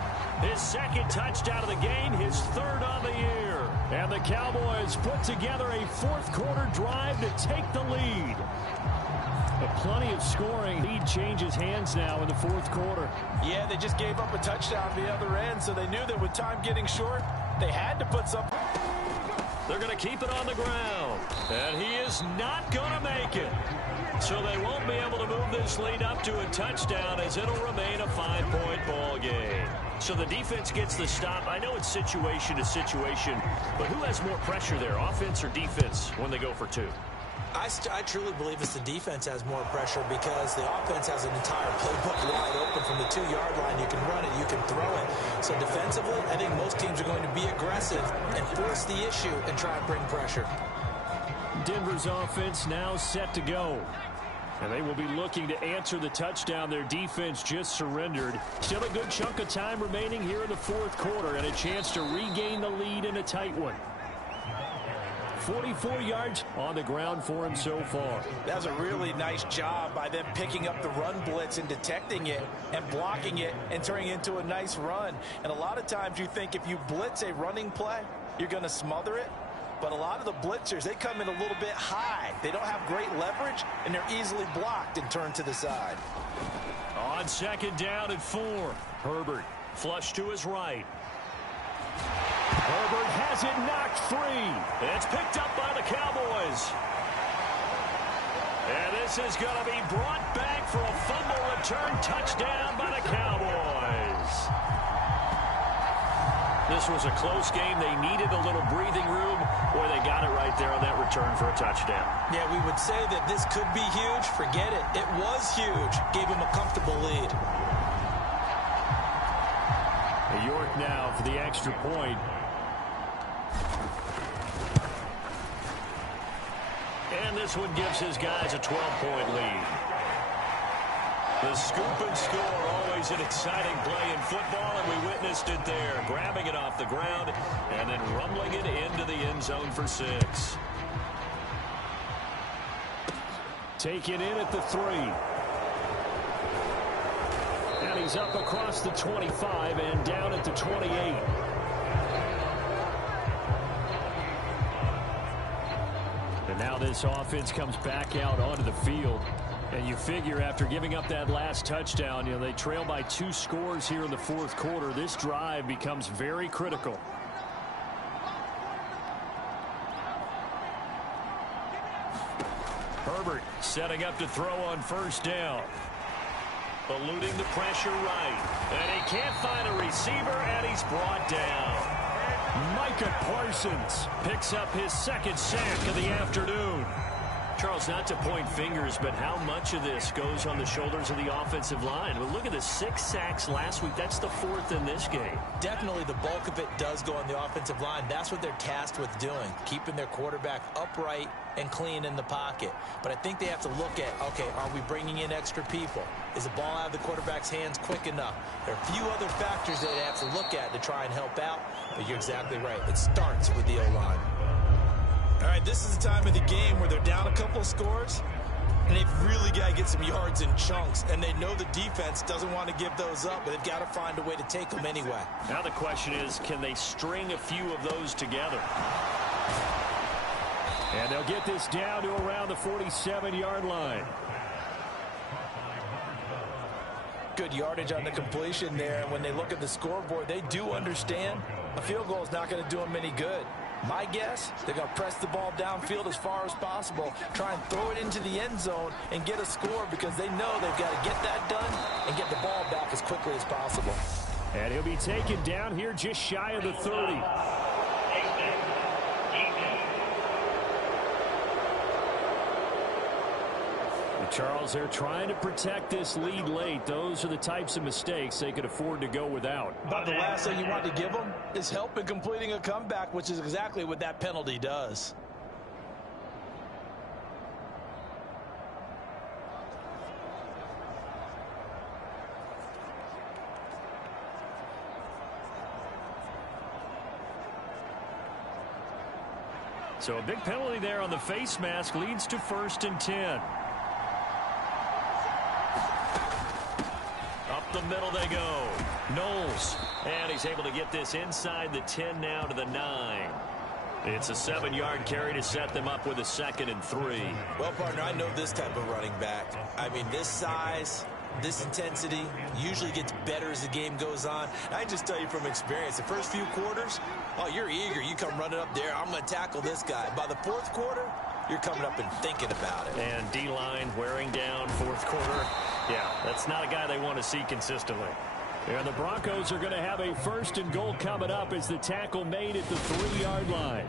His 2nd touchdown of the game, his 3rd on the year. And the Cowboys put together a 4th quarter drive to take the lead. Plenty of scoring. Lead changes hands now in the 4th quarter. Yeah, they just gave up a touchdown the other end, so they knew that with time getting short, they had to put some. They're going to keep it on the ground. And he is not going to make it. So they won't be able to move this lead up to a touchdown as it'll remain a 5-point ball game. So the defense gets the stop. I know it's situation to situation, but who has more pressure there, offense or defense, when they go for 2? I truly believe it's the defense has more pressure because the offense has an entire playbook wide open from the 2-yard line. You can run it, you can throw it. So defensively, I think most teams are going to be aggressive and force the issue and try and bring pressure. Denver's offense now set to go. And they will be looking to answer the touchdown their defense just surrendered. Still a good chunk of time remaining here in the 4th quarter and a chance to regain the lead in a tight one. 44 yards on the ground for him so far. That was a really nice job by them picking up the run blitz and detecting it and blocking it and turning it into a nice run. And a lot of times you think if you blitz a running play, you're going to smother it. But a lot of the blitzers, they come in a little bit high. They don't have great leverage, and they're easily blocked and turned to the side. On 2nd down and 4. Herbert flush to his right. Herbert has it knocked free. It's picked up by the Cowboys. And this is going to be brought back for a fumble return touchdown by the Cowboys. This was a close game. They needed a little breathing room. Boy, they got it right there on that return for a touchdown. Yeah, we would say that this could be huge. Forget it. It was huge. Gave him a comfortable lead. York now for the extra point. And this one gives his guys a 12-point lead. The scoop and score, always an exciting play in football, and we witnessed it there. Grabbing it off the ground and then rumbling it into the end zone for 6. Taken in at the 3. And he's up across the 25 and down at the 28. And now this offense comes back out onto the field. And you figure after giving up that last touchdown, you know, they trail by 2 scores here in the 4th quarter. This drive becomes very critical. Herbert setting up to throw on 1st down. Eluding the pressure right. And he can't find a receiver, and he's brought down. Micah Parsons picks up his 2nd sack of the afternoon. Charles, not to point fingers, but how much of this goes on the shoulders of the offensive line? Well, look at the 6 sacks last week. That's the 4th in this game. Definitely the bulk of it does go on the offensive line. That's what they're tasked with doing, keeping their quarterback upright and clean in the pocket. But I think they have to look at, okay, are we bringing in extra people? Is the ball out of the quarterback's hands quick enough? There are a few other factors that they have to look at to try and help out, but you're exactly right. It starts with the O-line. All right, this is the time of the game where they're down a couple of scores, and they've really got to get some yards in chunks, and they know the defense doesn't want to give those up, but they've got to find a way to take them anyway. Now the question is, can they string a few of those together? And they'll get this down to around the 47-yard line. Good yardage on the completion there, and when they look at the scoreboard, they do understand a field goal is not going to do them any good. My guess, they're going to press the ball downfield as far as possible, try and throw it into the end zone and get a score because they know they've got to get that done and get the ball back as quickly as possible. And he'll be taken down here just shy of the 30. The Charles, they're trying to protect this lead late. Those are the types of mistakes they could afford to go without. But the last thing you want to give them is help in completing a comeback, which is exactly what that penalty does. So a big penalty there on the face mask leads to 1st and 10. Up the middle they go. Knowles. And he's able to get this inside the 10 now to the 9. It's a 7-yard carry to set them up with a 2nd and 3. Well, partner, I know this type of running back. I mean, this size, this intensity usually gets better as the game goes on. I just tell you from experience, the first few quarters, oh, you're eager. You come running up there. I'm going to tackle this guy. By the 4th quarter, you're coming up and thinking about it. And D-line wearing down 4th quarter. Yeah, that's not a guy they want to see consistently. And the Broncos are going to have a 1st and goal coming up as the tackle made at the 3-yard line.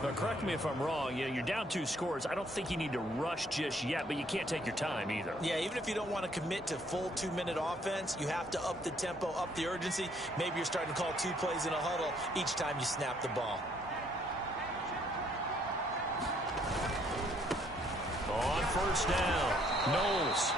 But correct me if I'm wrong, you're down 2 scores. I don't think you need to rush just yet, but you can't take your time either. Yeah, even if you don't want to commit to full 2-minute offense, you have to up the tempo, up the urgency. Maybe you're starting to call 2 plays in a huddle each time you snap the ball. On 1st down, Knowles.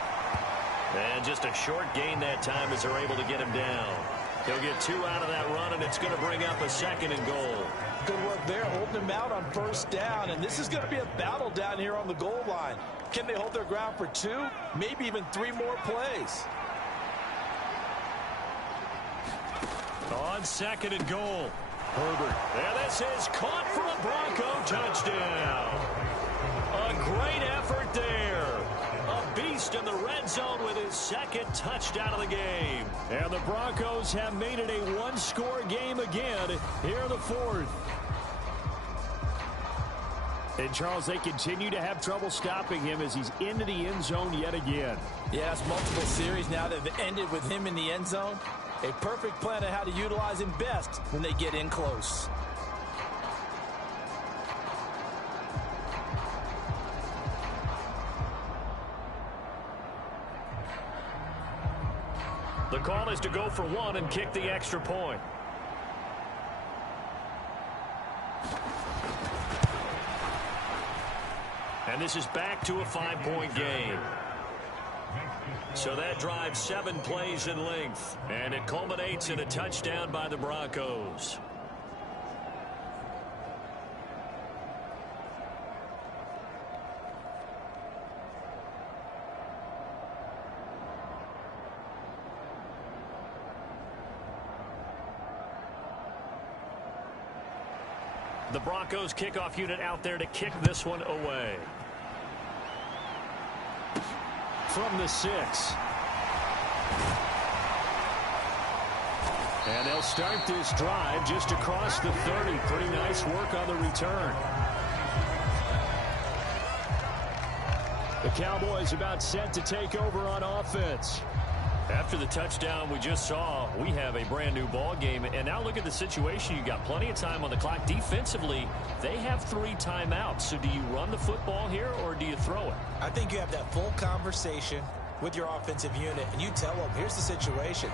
And just a short gain that time as they're able to get him down. He'll get 2 out of that run, and it's going to bring up a 2nd and goal. Good work there, holding him out on 1st down. And this is going to be a battle down here on the goal line. Can they hold their ground for 2, maybe even 3 more plays? On 2nd and goal, Herbert. And this is caught for a Bronco touchdown. A great effort there. A beast in the red zone with his 2nd touchdown of the game. And the Broncos have made it a 1-score game again here in the 4th. And, Charles, they continue to have trouble stopping him as he's into the end zone yet again. Yeah, it's multiple series now that have ended with him in the end zone. A perfect plan on how to utilize him best when they get in close. The call is to go for 1 and kick the extra point. And this is back to a 5-point game. So that drives 7 plays in length. And it culminates in a touchdown by the Broncos. The Broncos kickoff unit out there to kick this one away. From the 6. And they'll start this drive just across the 30. Pretty nice work on the return. The Cowboys about set to take over on offense. After the touchdown we just saw, we have a brand new ball game. And now look at the situation. You got plenty of time on the clock. Defensively, they have 3 timeouts. So do you run the football here or do you throw it? I think you have that full conversation with your offensive unit, and you tell them, here's the situation.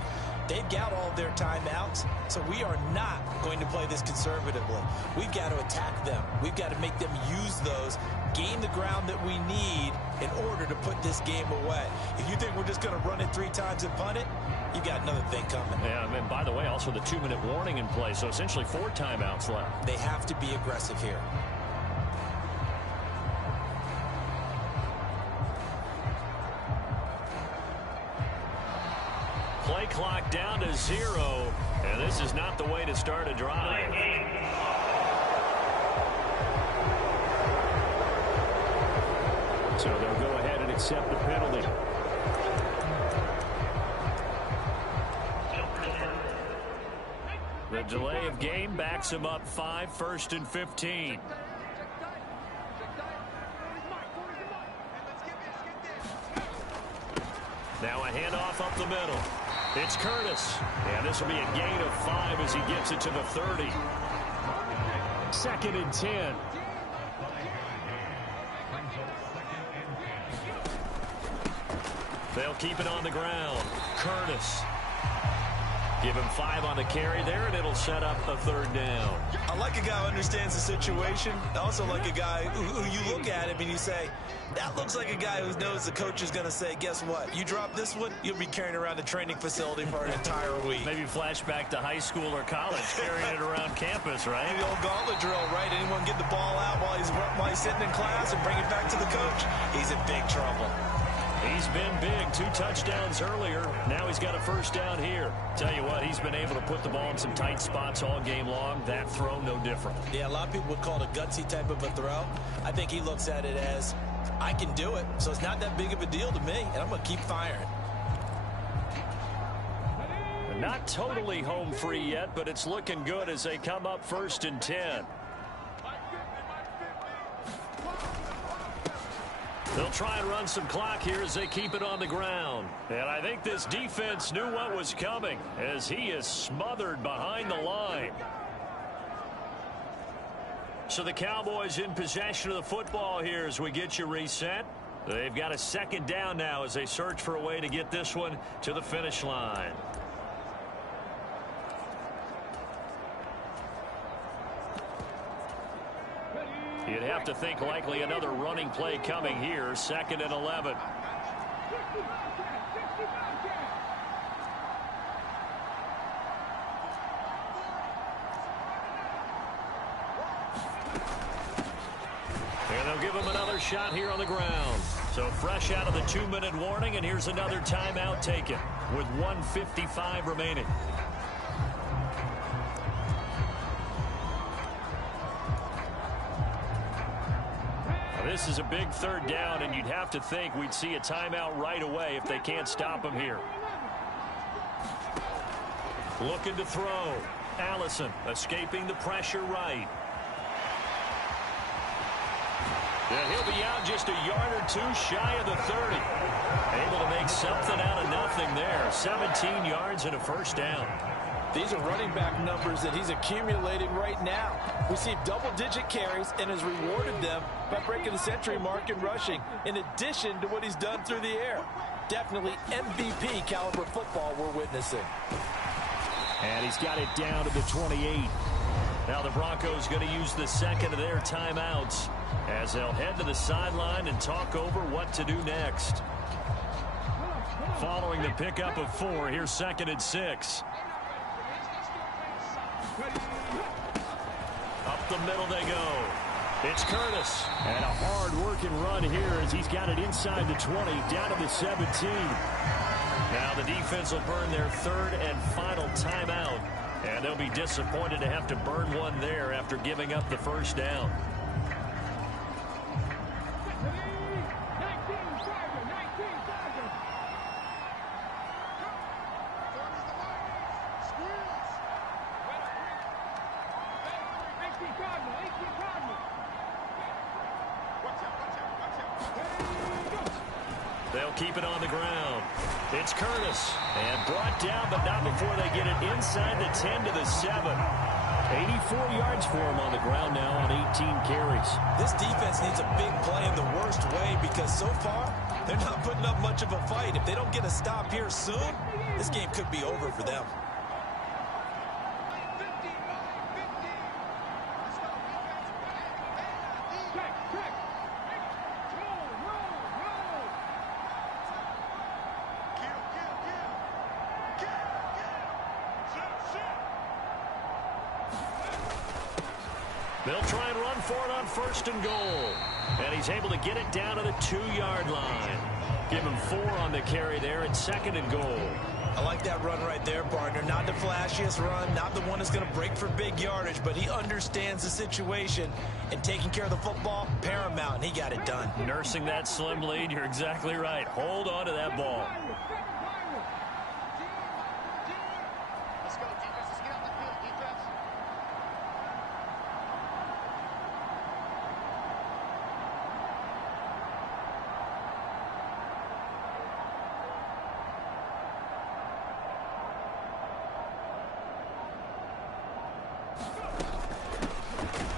They've got all of their timeouts, so we are not going to play this conservatively. We've got to attack them. We've got to make them use those, gain the ground that we need in order to put this game away. If you think we're just going to run it 3 times and punt it, you got another thing coming. Yeah, and by the way, also the 2-minute warning in play, so essentially 4 timeouts left. They have to be aggressive here. Play clock down to 0, and this is not the way to start a drive. So they'll go ahead and accept the penalty. The delay of game backs him up 5, 1st and 15. Now a handoff up the middle. It's Curtis. And this will be a gain of 5 as he gets it to the 30. 2nd and 10. They'll keep it on the ground. Curtis. Give him 5 on the carry there, and it'll set up a 3rd down. I like a guy who understands the situation. I also like a guy who you look at him and you say, that looks like a guy who knows the coach is going to say, guess what? You drop this one, you'll be carrying around the training facility for an entire week. Maybe flashback to high school or college, carrying it around campus, right? Maybe the old gauntlet drill, right? Anyone get the ball out while he's sitting in class and bring it back to the coach? He's in big trouble. He's been big. 2 touchdowns earlier. Now he's got a 1st down here. Tell you what, he's been able to put the ball in some tight spots all game long. That throw, no different. Yeah, a lot of people would call it a gutsy type of a throw. I think he looks at it as, I can do it, so it's not that big of a deal to me, and I'm going to keep firing. Not totally home free yet, but it's looking good as they come up 1st and 10. They'll try and run some clock here as they keep it on the ground. And I think this defense knew what was coming as he is smothered behind the line. So the Cowboys in possession of the football here as we get you reset. They've got a 2nd down now as they search for a way to get this one to the finish line. You'd have to think likely another running play coming here. 2nd and 11. And they'll give him another shot here on the ground. So fresh out of the 2-minute warning, and here's another timeout taken with 1:55 remaining. This is a big 3rd down, and you'd have to think we'd see a timeout right away if they can't stop him here. Looking to throw. Allison escaping the pressure right. Yeah, he'll be out just a yard or 2 shy of the 30. Able to make something out of nothing there. 17 yards and a 1st down. These are running back numbers that he's accumulating right now. Received double-digit carries and has rewarded them by breaking the century mark in rushing, in addition to what he's done through the air. Definitely MVP caliber football we're witnessing. And he's got it down to the 28. Now the Broncos going to use the 2nd of their timeouts as they'll head to the sideline and talk over what to do next. Following the pickup of 4, here's 2nd and 6. Up the middle they go. It's Curtis. And a hard-working run here as he's got it inside the 20, down to the 17. Now the defense will burn their 3rd and final timeout. And they'll be disappointed to have to burn one there after giving up the 1st down. They'll keep it on the ground. It's Curtis. And brought down, but not before they get it inside the 10 to the 7. 84 yards for him on the ground now on 18 carries. This defense needs a big play in the worst way because so far they're not putting up much of a fight. If they don't get a stop here soon, this game could be over for them. They'll try and run for it on 1st and goal. And he's able to get it down to the 2-yard line. Give him 4 on the carry there at 2nd and goal. I like that run right there, partner. Not the flashiest run, not the one that's going to break for big yardage, but he understands the situation, and taking care of the football, paramount, and he got it done. Nursing that slim lead, you're exactly right. Hold on to that ball. Let's go, defense. Let's get out the field, defense.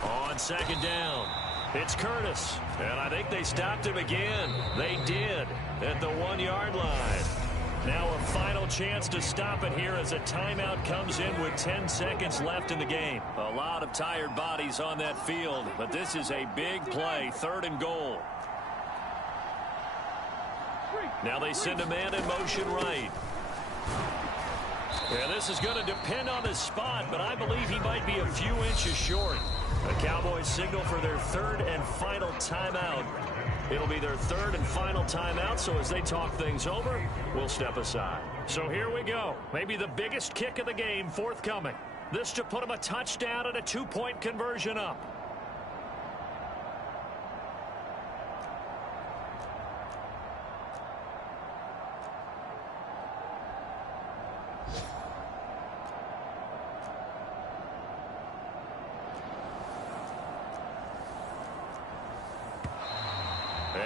On 2nd down. It's Curtis, and I think they stopped him again. They did at the 1-yard line. Now a final chance to stop it here as a timeout comes in with 10 seconds left in the game. A lot of tired bodies on that field, but this is a big play, 3rd and goal. Now they send a man in motion right. Yeah, this is going to depend on his spot, but I believe he might be a few inches short. The Cowboys signal for their 3rd and final timeout. It'll be their 3rd and final timeout, so as they talk things over, we'll step aside. So here we go. Maybe the biggest kick of the game forthcoming. This to put him a touchdown and a 2-point conversion up.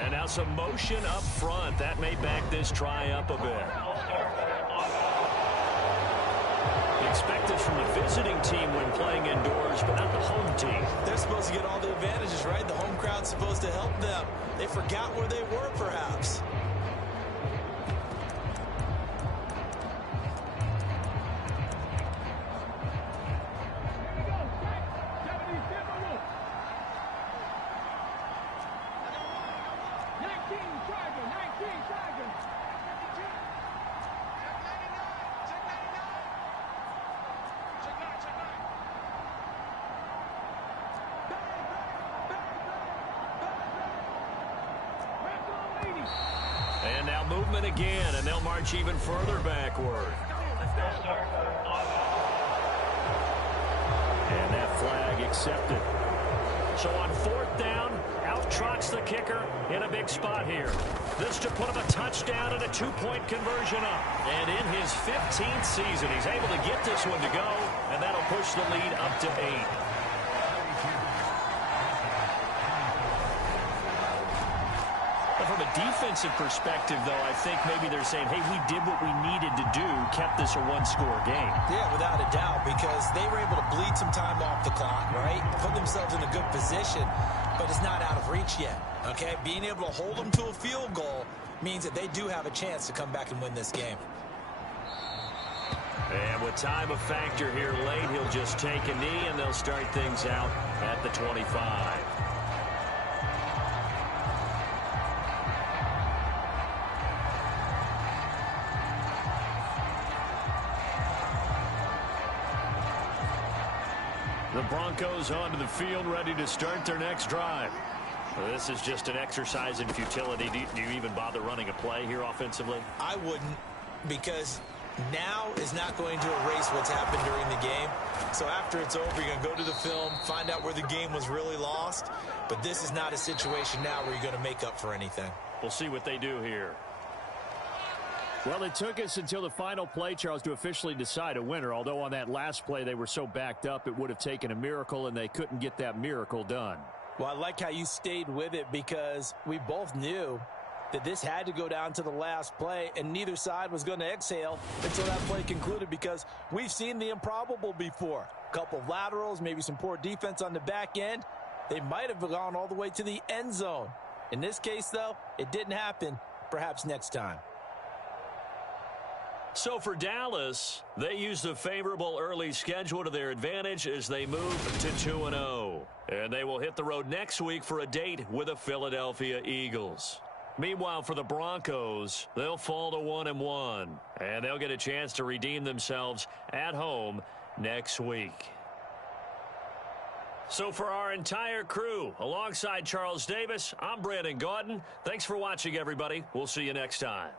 And now some motion up front. That may back this try up a bit. You expect this from the visiting team when playing indoors, but not the home team. They're supposed to get all the advantages, right? The home crowd's supposed to help them. They forgot where they were, perhaps. And now movement again, and they'll march even further backward. And that flag accepted. So on 4th down, out trots the kicker in a big spot here. This to put him a touchdown and a 2-point conversion up. And in his 15th season, he's able to get this one to go, and that'll push the lead up to 8. From a defensive perspective, though, I think maybe they're saying, hey, we did what we needed to do, kept this a 1-score game. Yeah, without a doubt, because they were able to bleed some time off the clock, right? Put themselves in a good position, but it's not out of reach yet, okay? Being able to hold them to a field goal means that they do have a chance to come back and win this game. And with time a factor here late, he'll just take a knee, and they'll start things out at the 25. The Broncos onto the field, ready to start their next drive. Well, this is just an exercise in futility. Do you even bother running a play here offensively? I wouldn't, because now is not going to erase what's happened during the game. So after it's over, you're going to go to the film, find out where the game was really lost. But this is not a situation now where you're going to make up for anything. We'll see what they do here. Well, it took us until the final play, Charles, to officially decide a winner. Although on that last play they were so backed up, it would have taken a miracle, and they couldn't get that miracle done. Well, I like how you stayed with it, because we both knew that this had to go down to the last play, and neither side was going to exhale until that play concluded, because we've seen the improbable before. A couple of laterals, maybe some poor defense on the back end. They might have gone all the way to the end zone. In this case, though, it didn't happen. Perhaps next time. So for Dallas, they use the favorable early schedule to their advantage as they move to 2-0. And they will hit the road next week for a date with the Philadelphia Eagles. Meanwhile, for the Broncos, they'll fall to 1-1. And they'll get a chance to redeem themselves at home next week. So for our entire crew, alongside Charles Davis, I'm Brandon Gaudin. Thanks for watching, everybody. We'll see you next time.